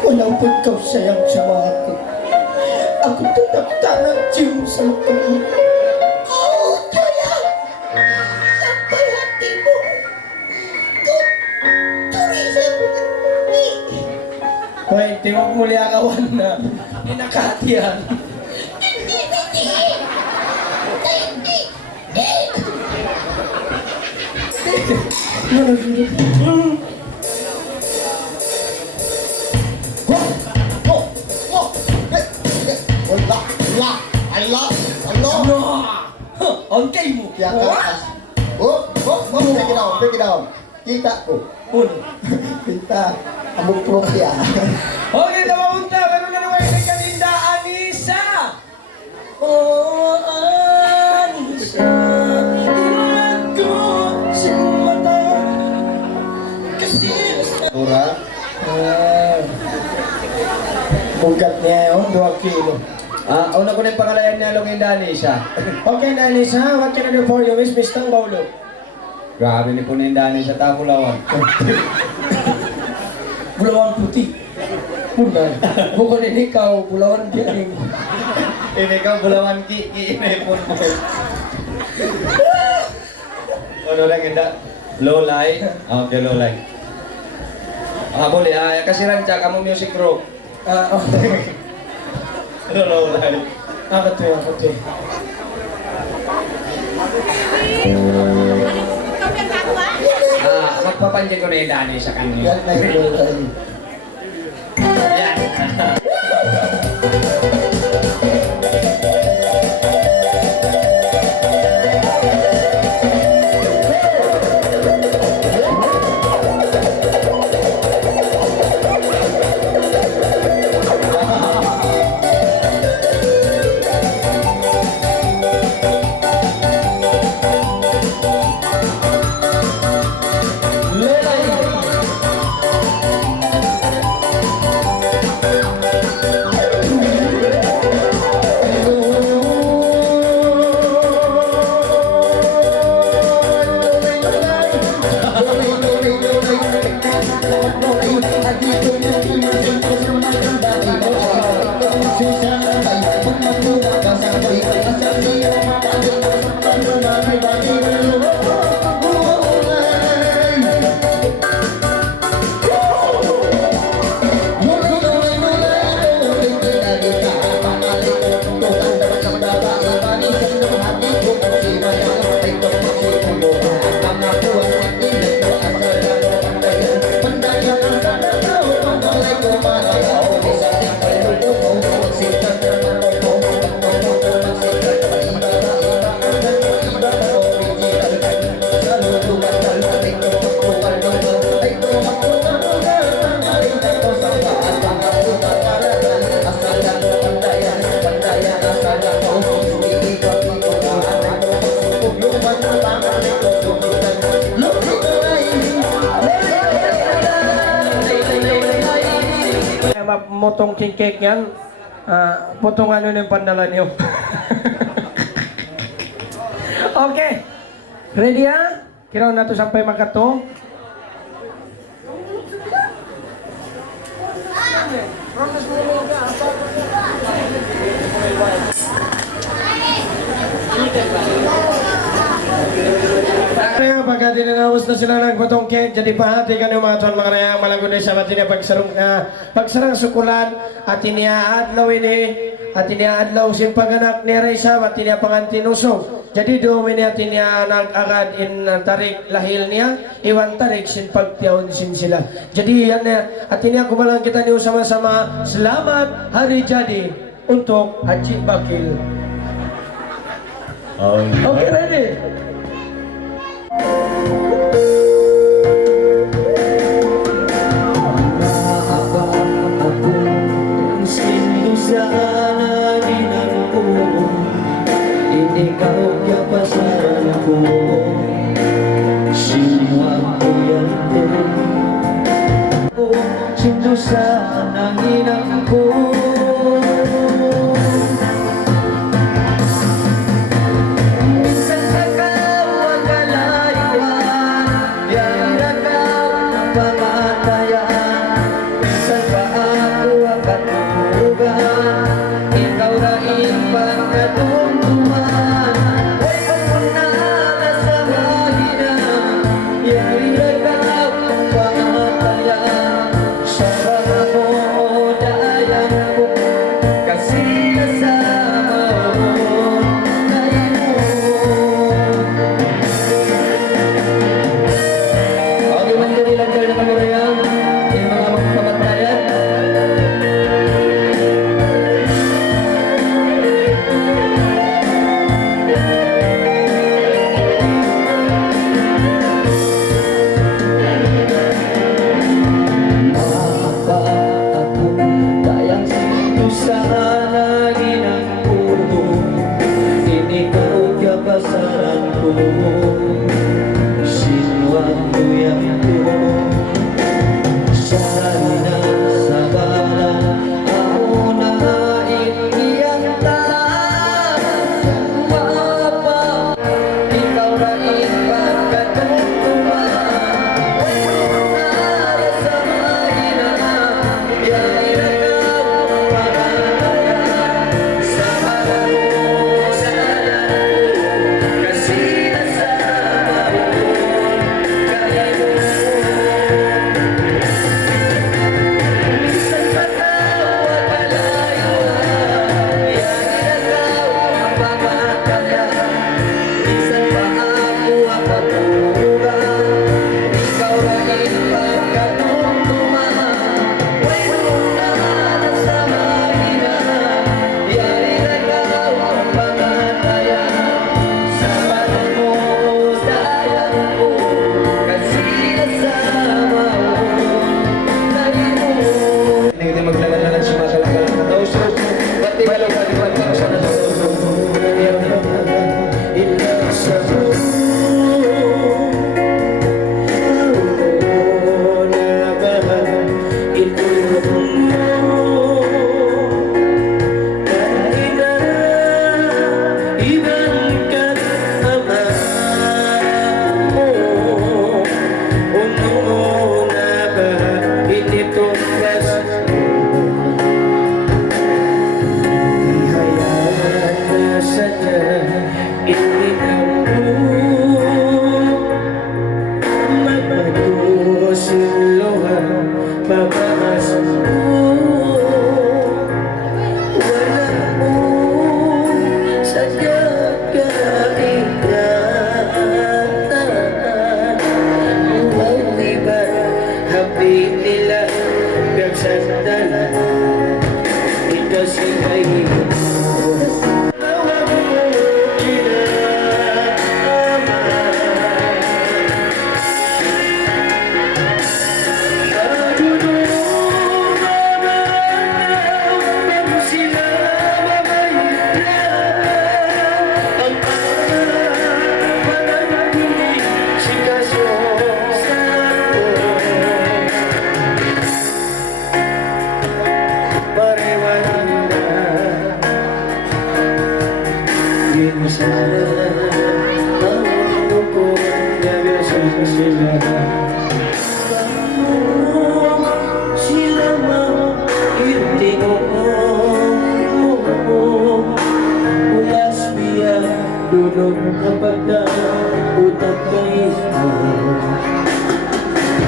Walaupun kau sayang sama aku tetap tak nak cium sama kamu. Oh, sayang. Sampai hatimu. Kau curi seperti ini. Hoy, tiwag mulia kawan na. Inakatian. Allah. On kay mo. Ya kan. Break it down. Kita ko. Un. Kita ambok rupiah. Okay, tamamunta. Meron na naman yung kaninda, Anisa. Oh, Anisa. Ilan ko sa mata. Kasi nasa... Tura. Bugat niya yun, 2 kilo. Una ko na yung pangalayan niya, Longin Dani siya. Okay, Anisa, what can I do for you, Miss Mistang Baulo? Grabe ni po ni Dani siya, tapulawan. Bulawan putih. Punay. Bukan ini kau, bulawan biaring. Ini kau bulawan kiki, ini pun mo. Ano lang hindi? Low light? Okay, low light. Boleh. Kasi ranca kamu music group. Okay. Ano low light? Apa tuh, apa tuh? Magpapansin ko na yung Dani sa kanya. Yan na yung tadi. Yan. motong king cake yan, putungan nyo na yung pandala niyo. Okay. Ready ha? Kiraw na to sampay makato. Kaya pagka dinanawas na sila ng patong cake, jadi pahati ka ng mga tuwan mga rayang malagunin sa batin niya pagsarang sukulan at iniaadlaw ini at iniaadlaw sin paganak ni Raysa at iniya pangantinusong. Jadi doon niya tinya nag-agad in tarik lahil niya, iwan tarik sin pagtiyaon sin sila. Jadi yan na at iniya kumalang kita niyo sama-sama. Selamat hari jadi untuk Haji Bakil. Okay, ready? Ikaw kaya pasaran ko sinuwag ko yan ko sinto sa nanginang ko minsan sa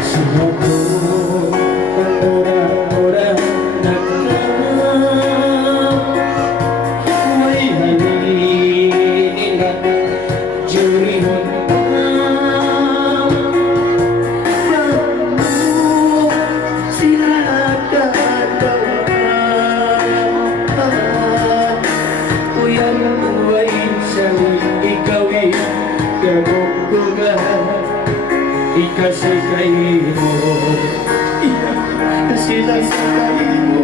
Sumukong pagmura-mura may halinilang jurihon sila katawanan Uyang buhay sa'yo'y ikaw'y kagugugan Ikasikay mo Sila sakay mo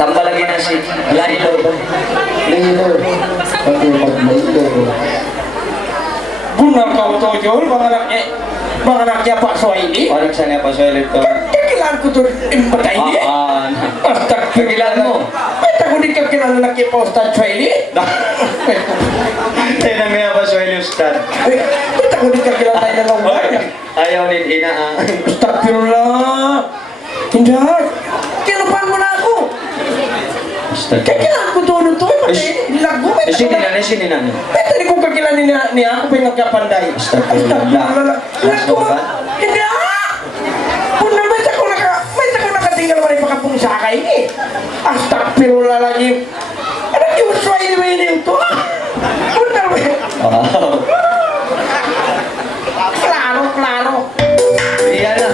Tambah lagi nasi, lailo. Later. Pati pag later. Benar kau tojol, bang anaknya Pak Soeidi. Orang sana apa soal itu? Kekilan ku tuh impetah ini. Apaan? Astagfirullahaladzim. Beta ku dikekilan lelaki Pak Ustaz Soeidi. Ini namanya apa soal Ustad? Beta ku dikekilan lain orang. Ayaw nih ina. Astagfirullah. Tidak. Kilupan mo na ako. Ustad. Kakilan ko doon ito. Lago. Di sini na. Beta di ko kakilan niya ako pinagkapanday. Astagfirullah. Lago. Hindi. Punta beta ko nakatinggal wala yung pakapong sakay ini. Astagfirullah lagi. Ano yung sway ba ini ito? Punta ba? Wow. Klaro. Iya na.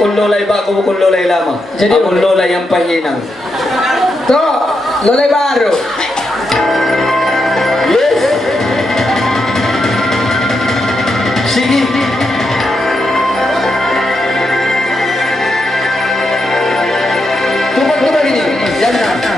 Bukod lolay ba ako bukod lolay lamang? Jadi, Akong lolay ang pahinang. To, lolay baru. Yes! Sige! Tupag ini. Yan na.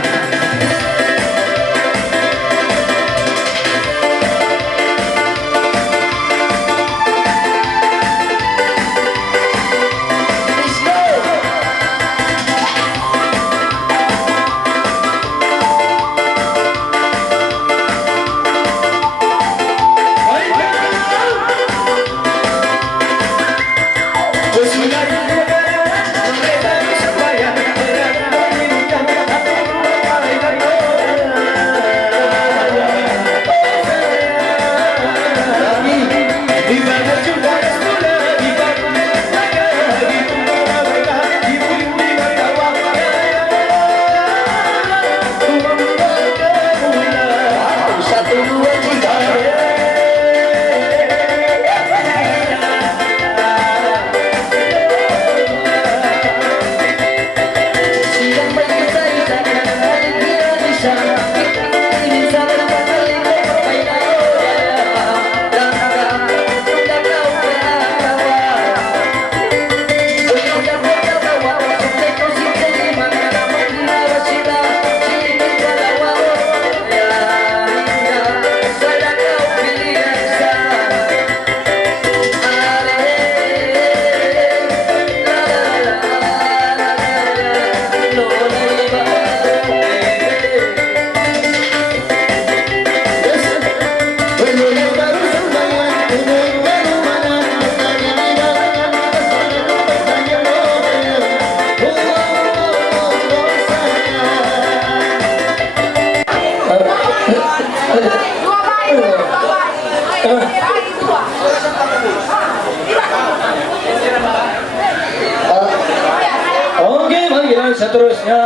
Oke, panggilan seterusnya.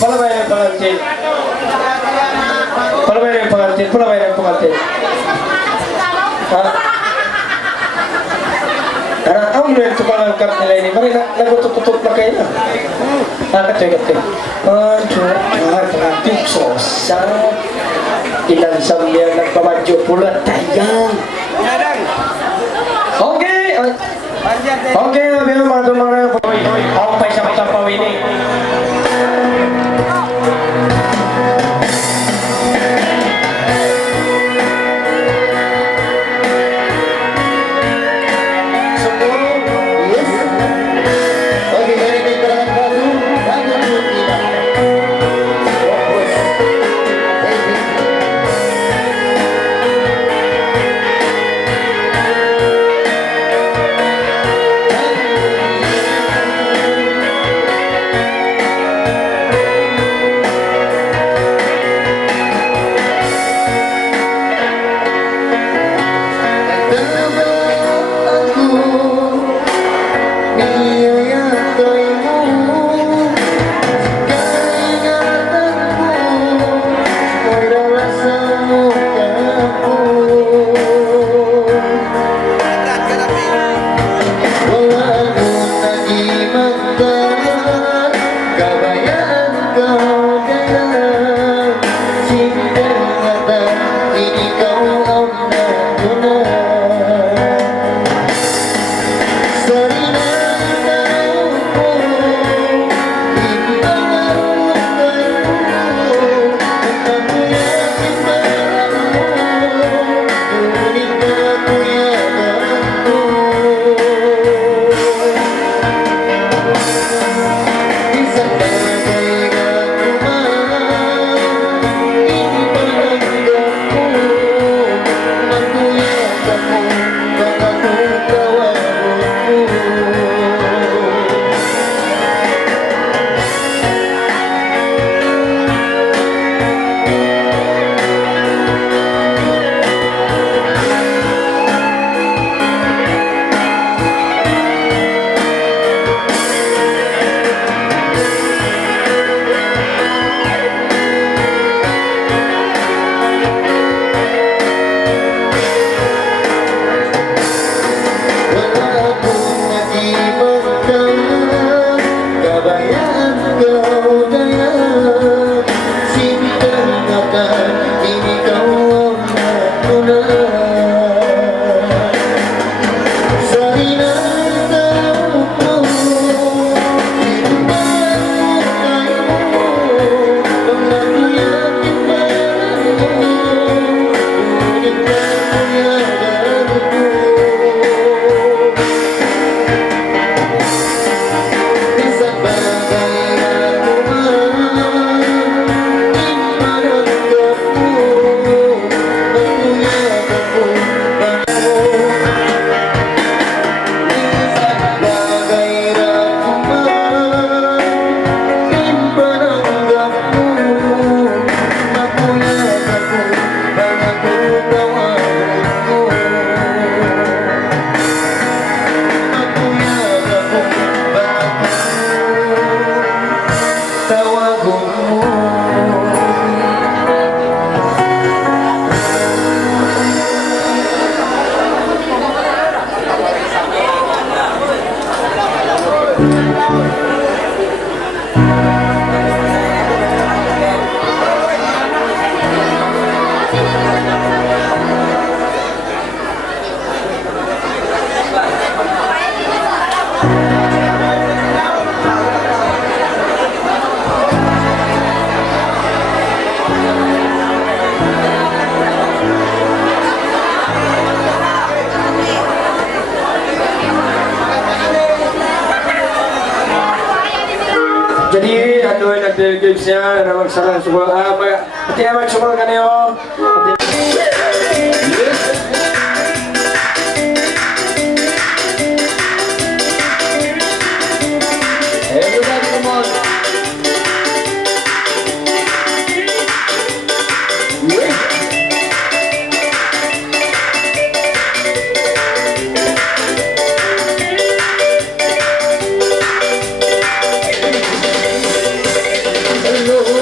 Palabayan yang pengantin. Palabayan yang pengantin. Palabayan yang pengantin. Karena kamu na ito pangangkap nila ini. Mari nagutututot na kayo na. Katoy. Traffic sosa. Inansam niya nagpamadyo pula tayang. Okay. Okay, mga tumara. Ako pa isang tapawini. Jadi aduh nanti gamesnya ramai sarang semua hati amat semua kan yo. Everybody come on. Hello.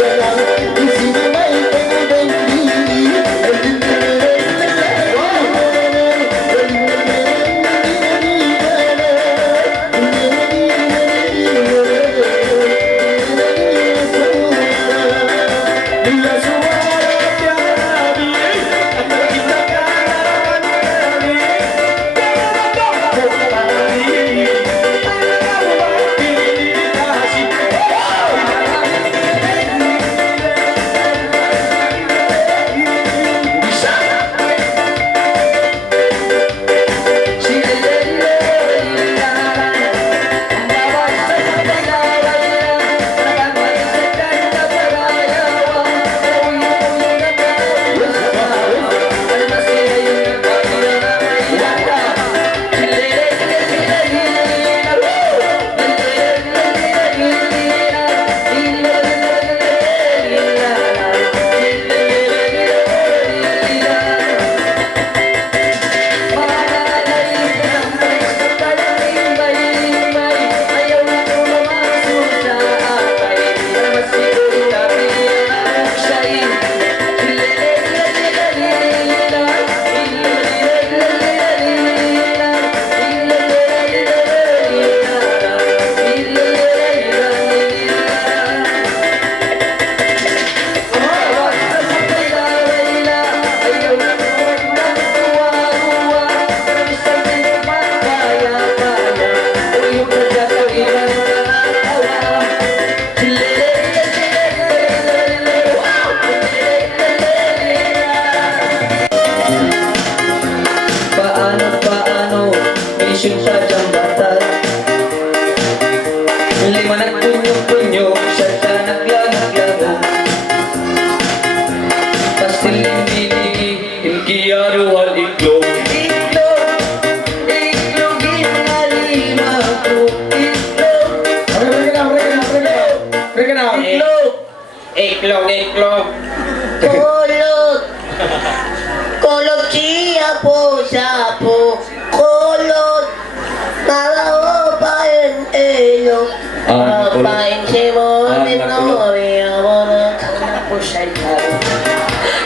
Dalam isi namai pengen sinta jambatan. Lima nagpunyo-punyo, serta naglanag-langan. Pastil hindi inkiyaru al iklog. Iklog ginalima ko. Break it down. Iklog. Kulot. Kulot siya po sa po. Kulot. Malaw pa yung ilog. Papain si mo ni Gloria mo na po sa ikaw.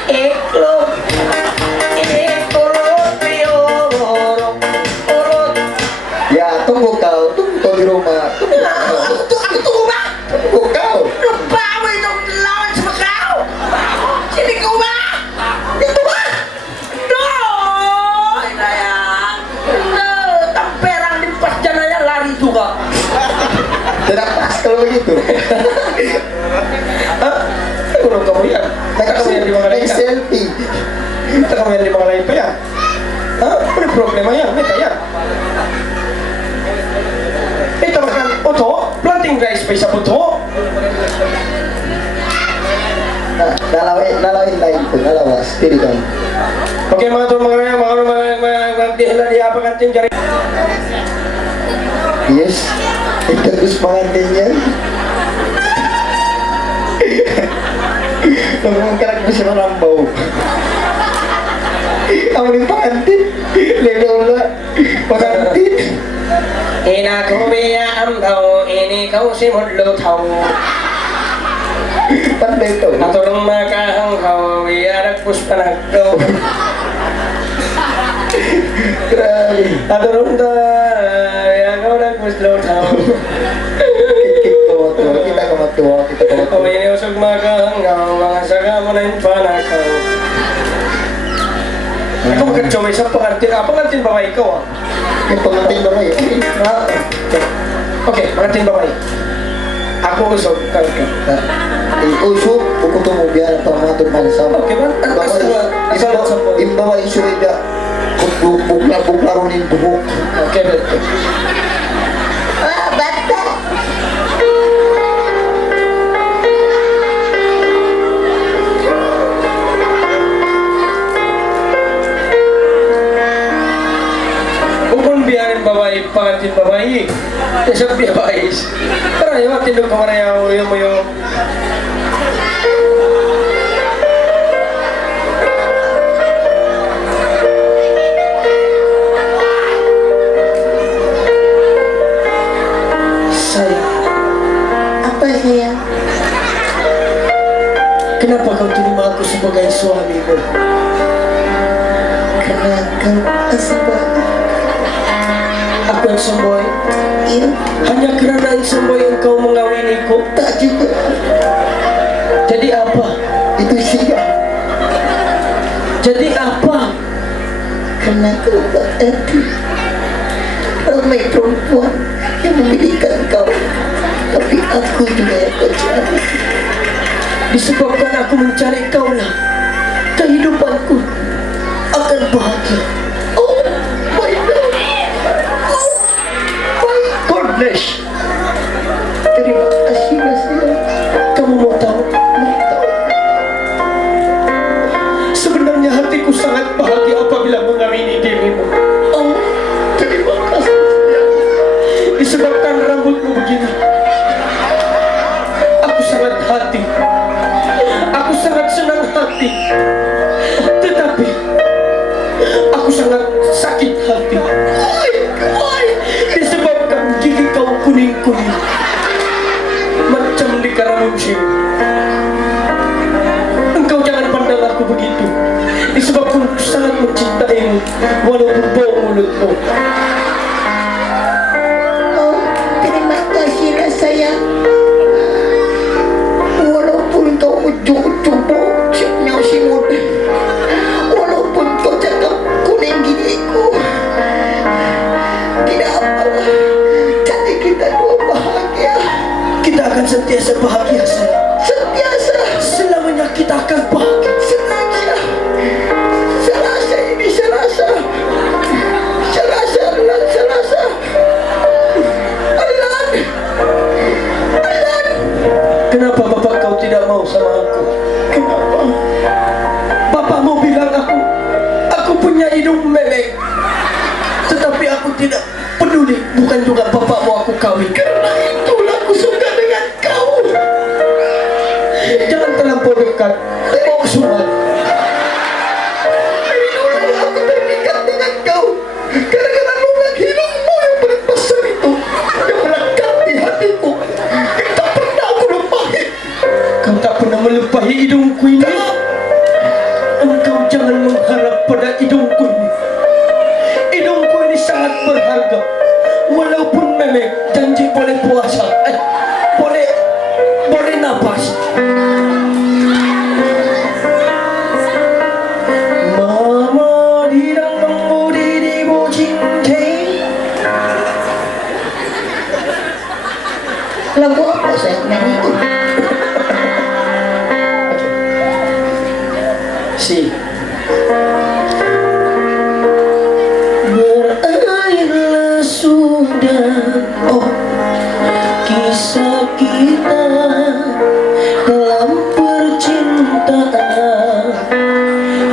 Iklog. Ikulot piyo morong. Kulot. Ya, tunggu kau di rumah. Tunggu ba? Tunggu kau. Bawa itong lawan sa Macau! Sini ko ba? Dito ba? No! Inayang! No! Tamperang limpas dyan na yan, lari juga. Tidak pas kalau begitu. Kurang kamu yan. Naka kamu yan di mga lain Make ka. selfie. Naka kamu yan di mga lain pa yan. Ano problema yan? May kaya. Ito makan oto, planting rice pa sa puto. Nah, nalawin lain pun, nalawas. Diri kan. Oke mga to mga dihla di apa kanting jari. Yes. Itu terus pengantinnya. Ngomong kerap bisa merambau. Kamu di pengantin. Ledola. Pengantin. Ina ko biya am daw, ini kau si mudlo tau. Pandai tu. Natulong makahang kau, biyarak puspanagdo. Grabe. Natulong da, biyarak puslo tau. Kita kematuwa, kita Kau kematuwa. ini usog makahang kau, mga saga mo na yung panakaw. Ikaw magkacomay sa pangantin. Pangantin ba ba ikaw? Yung pengantin ba ya? Okay, pangantin ba ba? Ako usog, kalka. Usuk, ukuto mo biar pamatud mansam. Okay, ba? Asal sa po. Imbawa isu ida. Buklar-buklaron yung buhok. Okay, betul. Ah, bata! Kung biyarin babae, pangantin babae. Isang babae. Pero yung matindog ka marayaw, yung mo yung... Sayang, Apa sayang? kenapa kau terima aku sebagai suami mo? Karena kau asbab. Aku yang semboy. Iya, Hanya kerana yang semboy yang kau mengawiniku. tak juga. Jadi apa? Itu siap. Jadi apa? Karena kau berarti ramai perempuan yang memilihkan kau. Tapi aku juga yang kau cari. Disebabkan aku mencari kau lah, kehidupanku akan bahagia. Oh my God. Oh my Goodness, Terima kasih ya sayang. kamu mau tahu? Sebenarnya hatiku sangat bahagia apabila mengawini dirimu. Oh, terima kasih sayang. Disebabkan rambutmu begini, aku sangat hati. Aku sangat senang hati. Tetapi aku sangat sakit hati. Disebabkan gigi kau kuning-kuning macam di karamuncing. Engkau jangan pandang aku begitu. Disebabkan aku sangat mencintaimu walaupun bau mulutmu. Oh, terima kasih lah sayang. Walaupun kau ujung-ujung bocoknya si muda. Walaupun kau cakap kuning gigiku. Tidak apalah. Jadi kita dua bahagia. Kita akan sentiasa bahagia sayang. Sentiasa. Selamanya kita akan bahagia. Sengaja. Serasa ini serasa. Serasa bayi hidungku ini. Engkau jangan mengharap pada hidungku ini. Hidungku ini sangat berharga. Walaupun memang janji boleh puasa, boleh napas. Mama dirang mengudi di bojing teh. Lagu apa saya nyanyi itu? Si berakhirlah sudah kisah kita dalam percintaan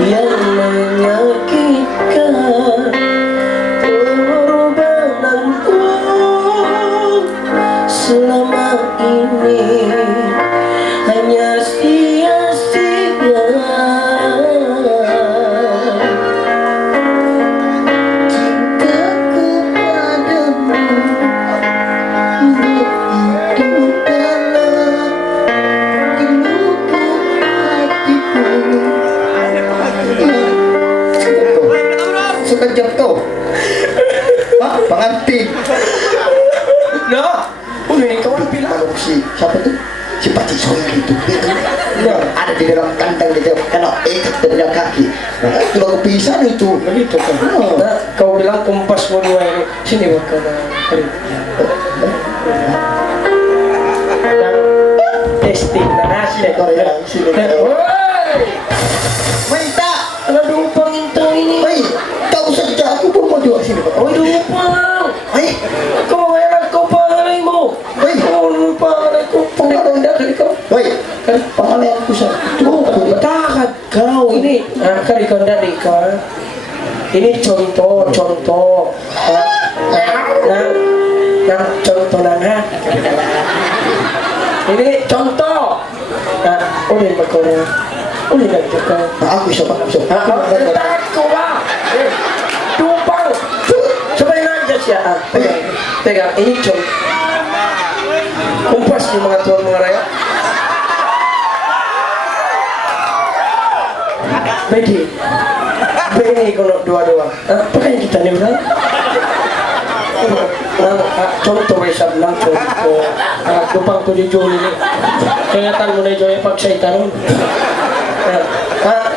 yang menyakitkan. Pengorbananku selama ini hanya sia-sia. Cintaku padamu begitu dalam di lubuk hatiku. Sekejap kau. Pak, pengantin. Nah, ini kawan bilang Kalau siapa tuh? Si Pak Soe itu. Nah, ada di dalam kandang gitu. Kalau ikat dari kaki. Nah, itu baru pisah itu. begitu kan. Nah, kau bilang kompas berdua ini sini buat kau testing nasi Korea sini. Minta. kalau lupa ngintang ini. Hei, tahu saja aku pun mau jual sini. Oh lupa. Hei, Kau enak kau pangalai mo. Hei. Kau lupa aku pengendak kali kau. hei, pangalan aku sa. Tuh, tahan kau ini. Nah, kali kau dari kau. Ini contoh. Nah, contoh nana. Ini contoh. Nah, ulit berkorang. Ulit lagi kau. Aku bisa pak, bisa. Tahan kau lah. Tumpang. Coba aja sih ya. Pegang. Ini contoh. Kumpas di mga tuan mga raya. Bedi. Bedi kalau dua-dua. Pakai kita ni berang. Contoh besar lang contoh. Lupang tu di Juli ni. Ingatan mo na Juli pag sa itanong.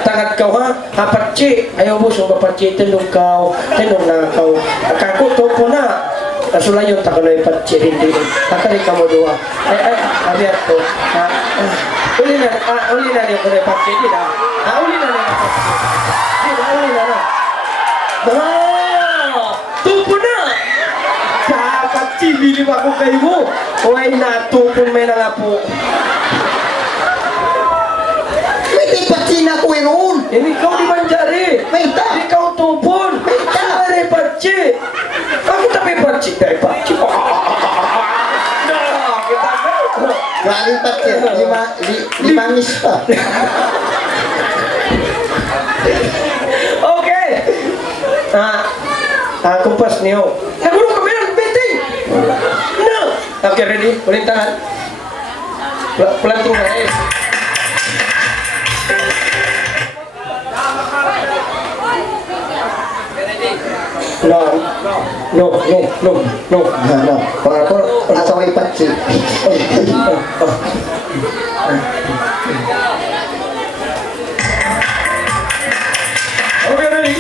Tangat kau ha, patsi. Ayaw mo sung patsi tenung kau, tenung na kau. Kako to po na. Sulayon tak kalau patsi hindi. Takari kamu dua. Abiat to. Uli na niya kalau patsi di dah. Uli na niya patsi. Uli na na. Tupo na. Dapat bilib ako kayo mo. Uy na, tupon may nangapo. May tipatsina ko yun. Ini kau di manjari. Minta. Ini kau tupon. Dari patsi. Aku tapi patsi dari patsi. Nah, kita Galing patsi, limangis pa. Oke. Kumpas niyo. Nagulong kami ng meeting. No. Okay, ready? Ulit tangan. Planting na eh. No. Nah, pangako asaway patsi. Okay, ready?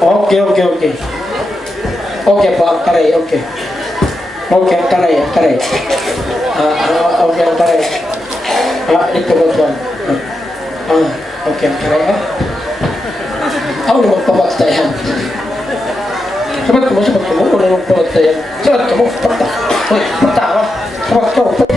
Okay. Okay po, ang taray, okay. Okay, ang taray. Okay, ang taray. Ito ba ito? Okay, ang taray, Ako naman pamagtayan. Sabat ko mo. Ako naman pamagtayan. Sabat ka mo, pata. Uy, pata ka. Sabat ka mo, pata.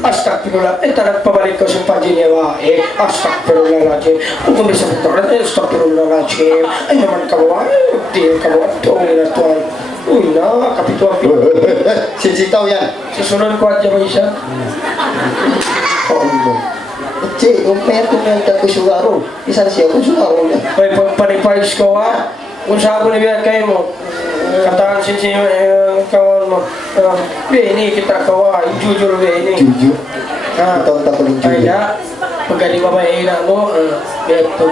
Astagfirullah, tanak pabalik ko sa paginiwa, astagfirullahaladzim. Kung bisa betul, astagfirullahaladzim. Ay naman kawa, di kawa, tuong na tuwan. Uy na, kapituan. Sisitaw yan. Susunod ko at yung isa. Che, umpaya kung may takusugaro. Isa na siya kusugaro na. May pagpanipayos ko ha. Kung saan ko nabiyat kayo mo, kataan siya kawan mo. Bini kita kawa, jujur bini. Juju. Itaw ko ng juju. Kaya, pagkali babae na mo, beto.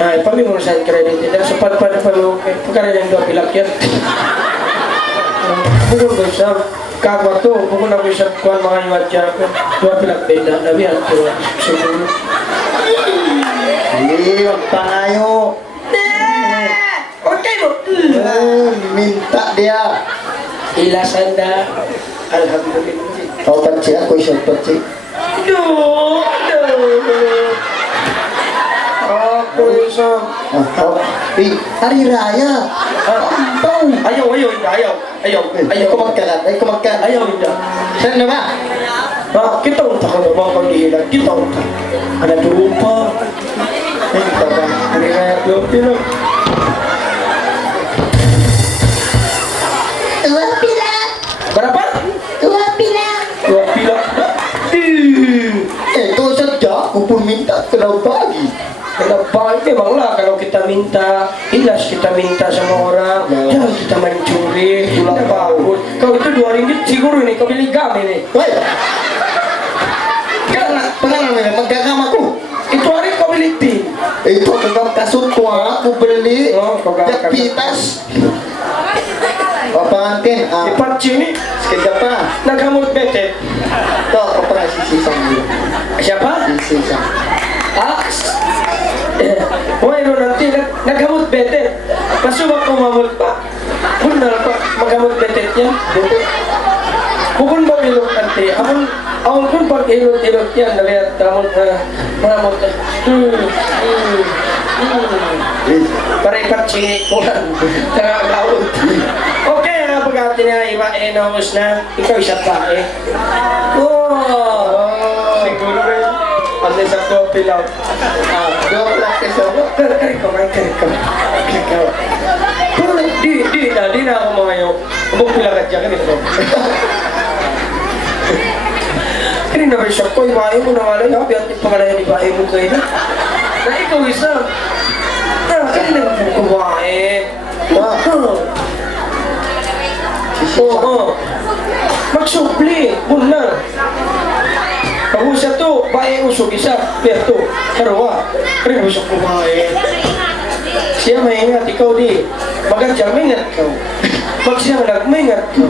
Ay, pami mo sa credit nila. So, pagkali ng doon pilakyan. Bukod ko siya, kagwa to, bukod na ko siya kuhan mga iwat siya ko. Dua pilakyan na, nabihan ko. Siguro. Hindi, magpangayo. Okay mo. Minta dia. Ilasan na. Alhamdulillah. Kau patsi aku isang patsi. No. Ako isang. Hari raya. Ayaw. Ay, kumagkalat. Ayaw, hindi. Saan na ba? Kita unta ka na mga kandilan. Kita unta. Ano turupa? Ay, baba. Ano kaya turupi na? Tua pila, Berapa? tua pila. 2 pila. Ito saja, aku pun minta kalau bagi. Kenapa? Memang lah kalau kita minta, ilas kita minta sama orang. Jangan kita mencuri, tulang bagus. Kau itu 2 ringgit siguro ini, kau beli gam ini. Woi, pengen menggagam aku. Itu hari kau beli tin. Itu genggam kasut tua, aku beli. Oh, kau gak Japitas. Apa antin? Di parci ini, Sekejap pa. nagamot betet. Ito, ako pala sisisang dulu. Siapa? Sisisang. Ah, Bueno, nanti nagamot betet. Masubak ko mamot pa. Benar pa, magamot betet yan. Bukun ba ilog nanti? Amon pun pag ilog yan, nalihat tamon mamot. Pare parci ulan. Tengah laut. Oke, pagkati na iba naus na. Ikaw isa pa Oh, siguro rin. Ande sa topi lang. Dua belas peso. Kari ko. Pero di na ako mga yung ubong pilagat dyan. Kanina ba siya ko, ibahin mo na wala yung habi at ipangalayan ibahin mo kayo na. Na ikaw isa. Kanina mo kumain. Oo. Magsupli. Bulan. Pag siya to, bae usog isa. Pero to, karawa. Kanina mo siya kumain. Siya maingat, ikaw di. Magadyang maingat ka. Pag siya nagmaingat ka.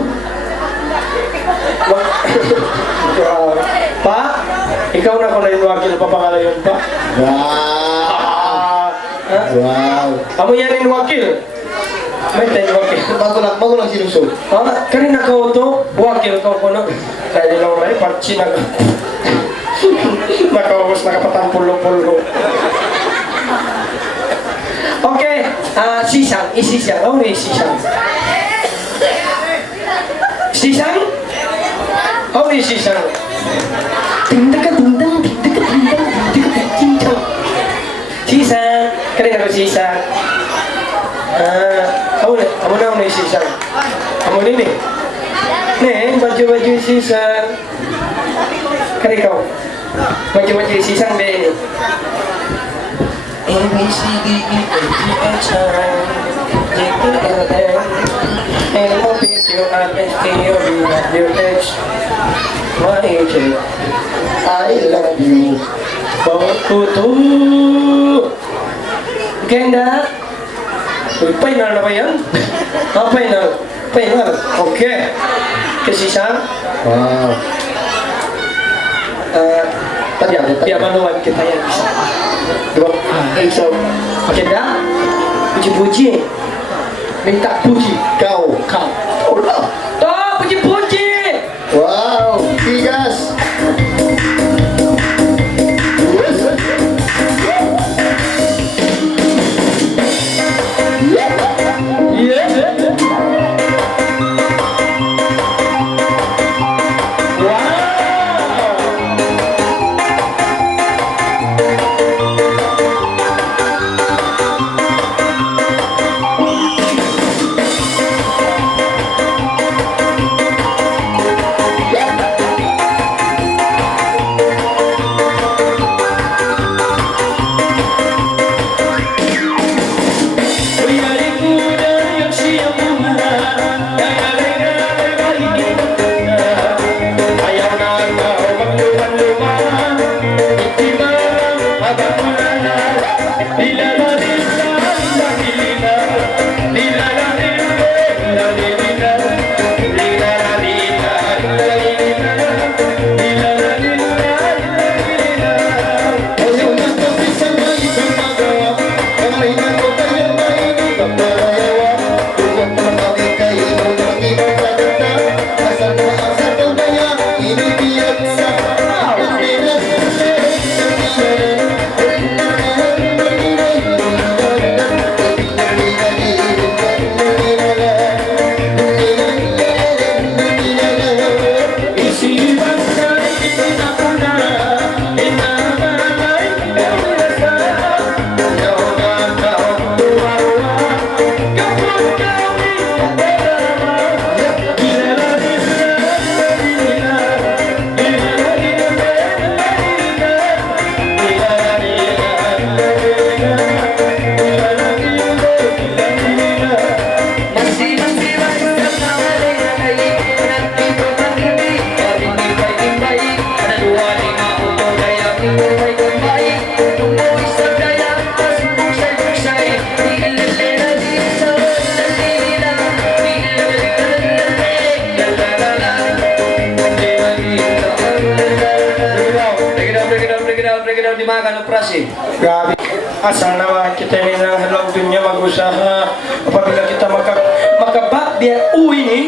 Pa, ikaw na ko na yung wakil pa pangalayon pa. Wow. Wow. Amo yan yung wakil. May tayo wakil. Bago lang sinusog. Kanina ko to, wakil ko ko no. Dahil lang rin, parchi na nakawagos nakapatang pulo-pulo. Okay, sisang, isisang. Ano yung sisang? Sisang? Ano yung sisang? Tingdaka-tindang. Sisang. Kanina ko sisang. Amo na yung sisang. Amo din eh. Ne, baju-baju sisang. Kanina ko. Baju-baju sisang din eh. A, B, C, D, E, F, G, H, I, J, K, L, M, N, O, P, Q, R, S, T, U, V, W, X, Y, Z. I love you. Bakutu. Ganda. Uy, final na ba yan? Final. Final. Okay. Kasi siya, Wow. Biar manuan kita yang bisa. Dua. So, agenda. Puji-puji. Minta puji. Kau. Oh lah. Toh, puji-puji. Wow. Tigas. daw di makan ng prasi. Grabe. Asa naman kita ni ng halawin niya mag-usaha. Apabila kita makabak biya uwi ni.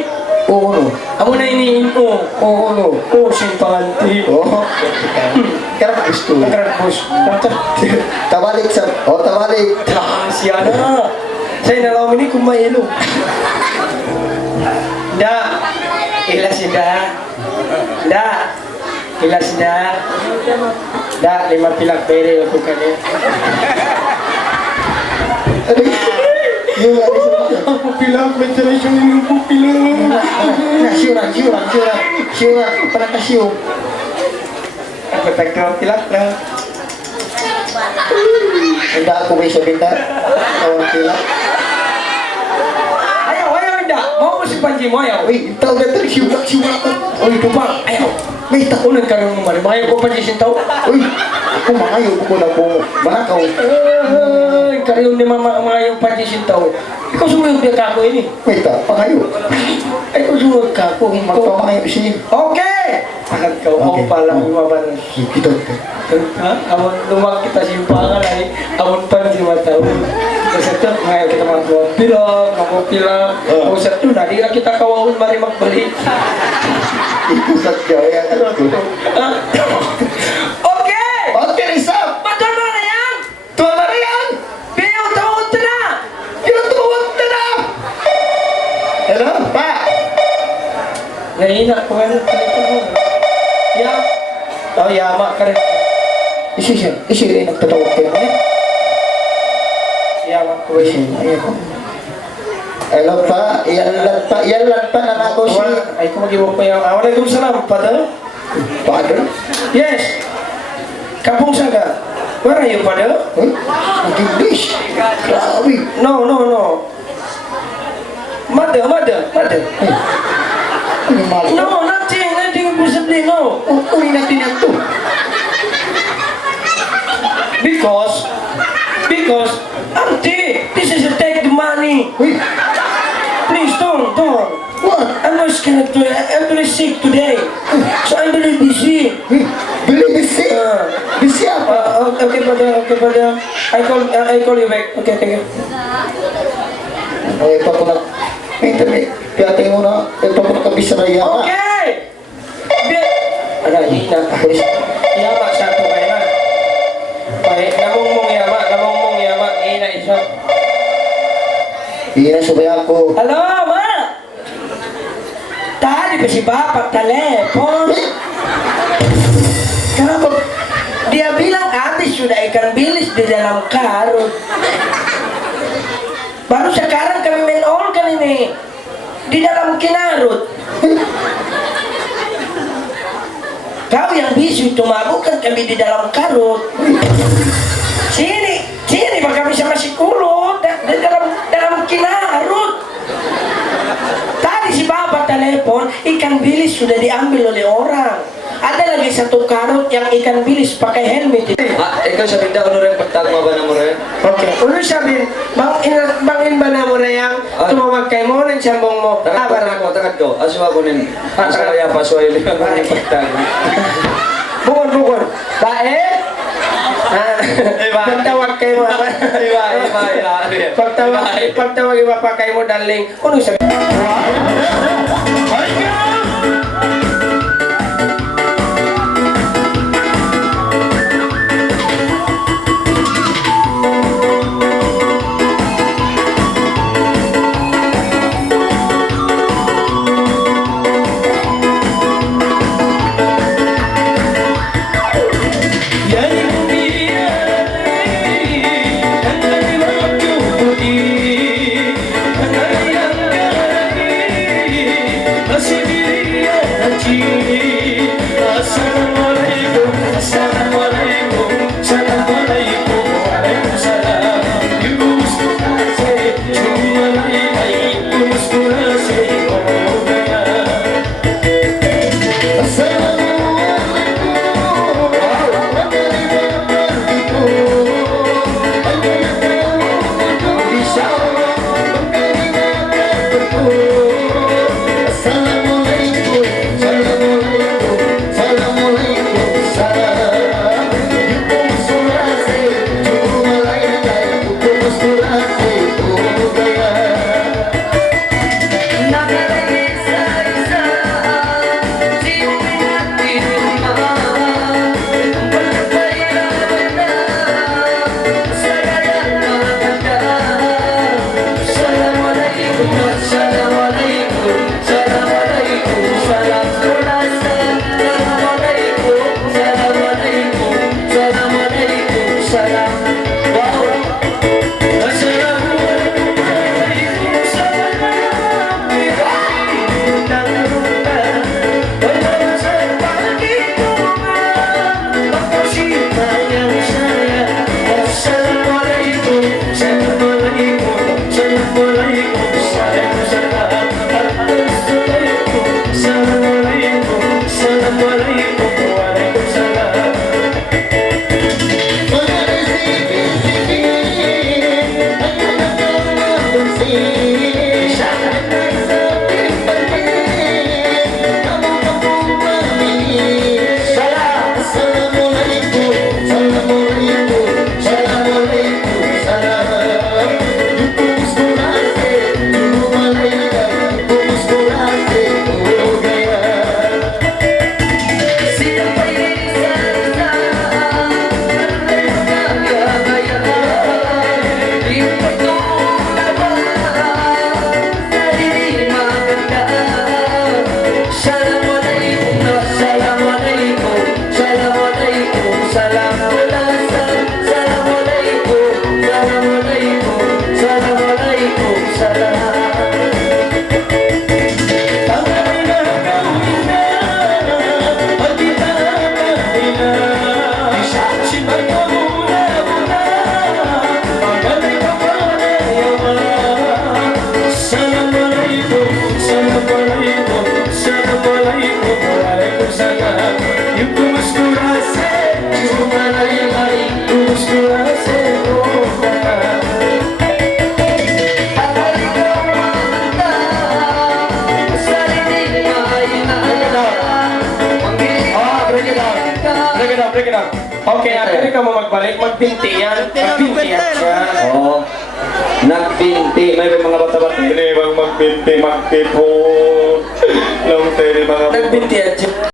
Oo, no. Amo na iniino. Oo, no. Oh, simpanganti. Oo. Karap gusto. Nagrabos. Tabalik sa... O, tabalik. Siya na. Saya nalaman ni kumailo. Da. Ilas da. Da. Ilas da. Da, 5 pilak pere ako kanya. Ano yung ano sa mga? Ako pilak, may tradisyon yung pilak. Syuran. Parang kasyong. Ako tagka pilak na. Handa ako may sabihin na. Tawang sila. Ayaw, hindi. Mau mo si Panji mo, ayaw. Uy, tawag na ito. Syurak ko. Uy, tubang, ayaw. May tako. Unang karang mo, ayaw ko Panji sintaw. Uy, ako mangayo ko na po. Malakaw. Karang ni mama ayaw Panji sintaw. Ikaw sumunod na kako ini. May ta, pangayo. Ay, ikaw sumunod kako. Magpamangayo siya. Okay! Akag ka, ako pala umaban. Kita. Ha? Amon lumak kita simpangan ay amon Panji mataw. Kasi ito, ngayon kita pilang. O sa ito, nadi na kita kawawin mali magbalik. Ikusat ka. Yan, ano ko. Okay! Okay, Rizab. Madal mo na yan! Tuwa na yan. Biyaw, tawag ka na! Pinutuwag na na. Hello, pa. Nahina ko nga ng telepono mo. Ya. Oh, yama ka rin. Isi rin nagtatawag kayo. Yama ko rin. Hello, pa. Yan lang pa na ako siya. Ay, kung mag-iwag pa yung... Waalaikumsalam, Father. Father? Yes. Kampung Saga. Where are you, Father? Huh? Mag-English. Grabe. No. Mother. Ano mahal? No, nothing impossible, no. Uwi natin yan to. Because, Auntie, this is a take the money. Uy, Please, don't. what? I'm not scared to I'm very sick today. So I'm very busy. Uy, believe me, see? Busy apa? Okay, brother. I call you back. Okay, thank you. Ay, papunak. May piatay mo na. Ay, papunak ka bisa na iya. Okay! Ada hina. Yama satu kayo na. Namungmong yama. Hina isa. Hindi na subay ako. Halo, ma! Tadi pa si Bapak telepon. Kenapa? Dia bilang habis sudah ikan bilis di dalam karung. Baru sekarang kami menolkan ini di dalam kinarut. Kau yang bisu itu mabukkan kami di dalam karut. Sini bak kami sama si kulut di dalam kinarut. Tadi si Bapak telepon, ikan bilis sudah diambil oleh orang. Ada lagi satu karut yang ikan bilis pakai helmet. Ikaw sabihin daw, ano rin pagtagma ba na mo rin? Okay. Ulo sabihin, bangin ba na mo na yang tumawag kay mo ng siyambong mo? Takad ko. Aswa ko nin. Aswa kaya pasway liyan mo yung pagtagma. Bukon. Bae? Pagtawag kay mo. Pagtawag iba pa kay mo, darling. Ulo sabihin? Let's see. sangat Yung kumuskurase Cuma lari-lari Kumuskurase Break it up. Okay, after ka mo magbalik, magpinti yan. Magpinti yan siya. Oo. Nagpinti. May mga bata-bata. Ini bang magpinti, magtipo. Lang tayo mga Nagpinti yan siya.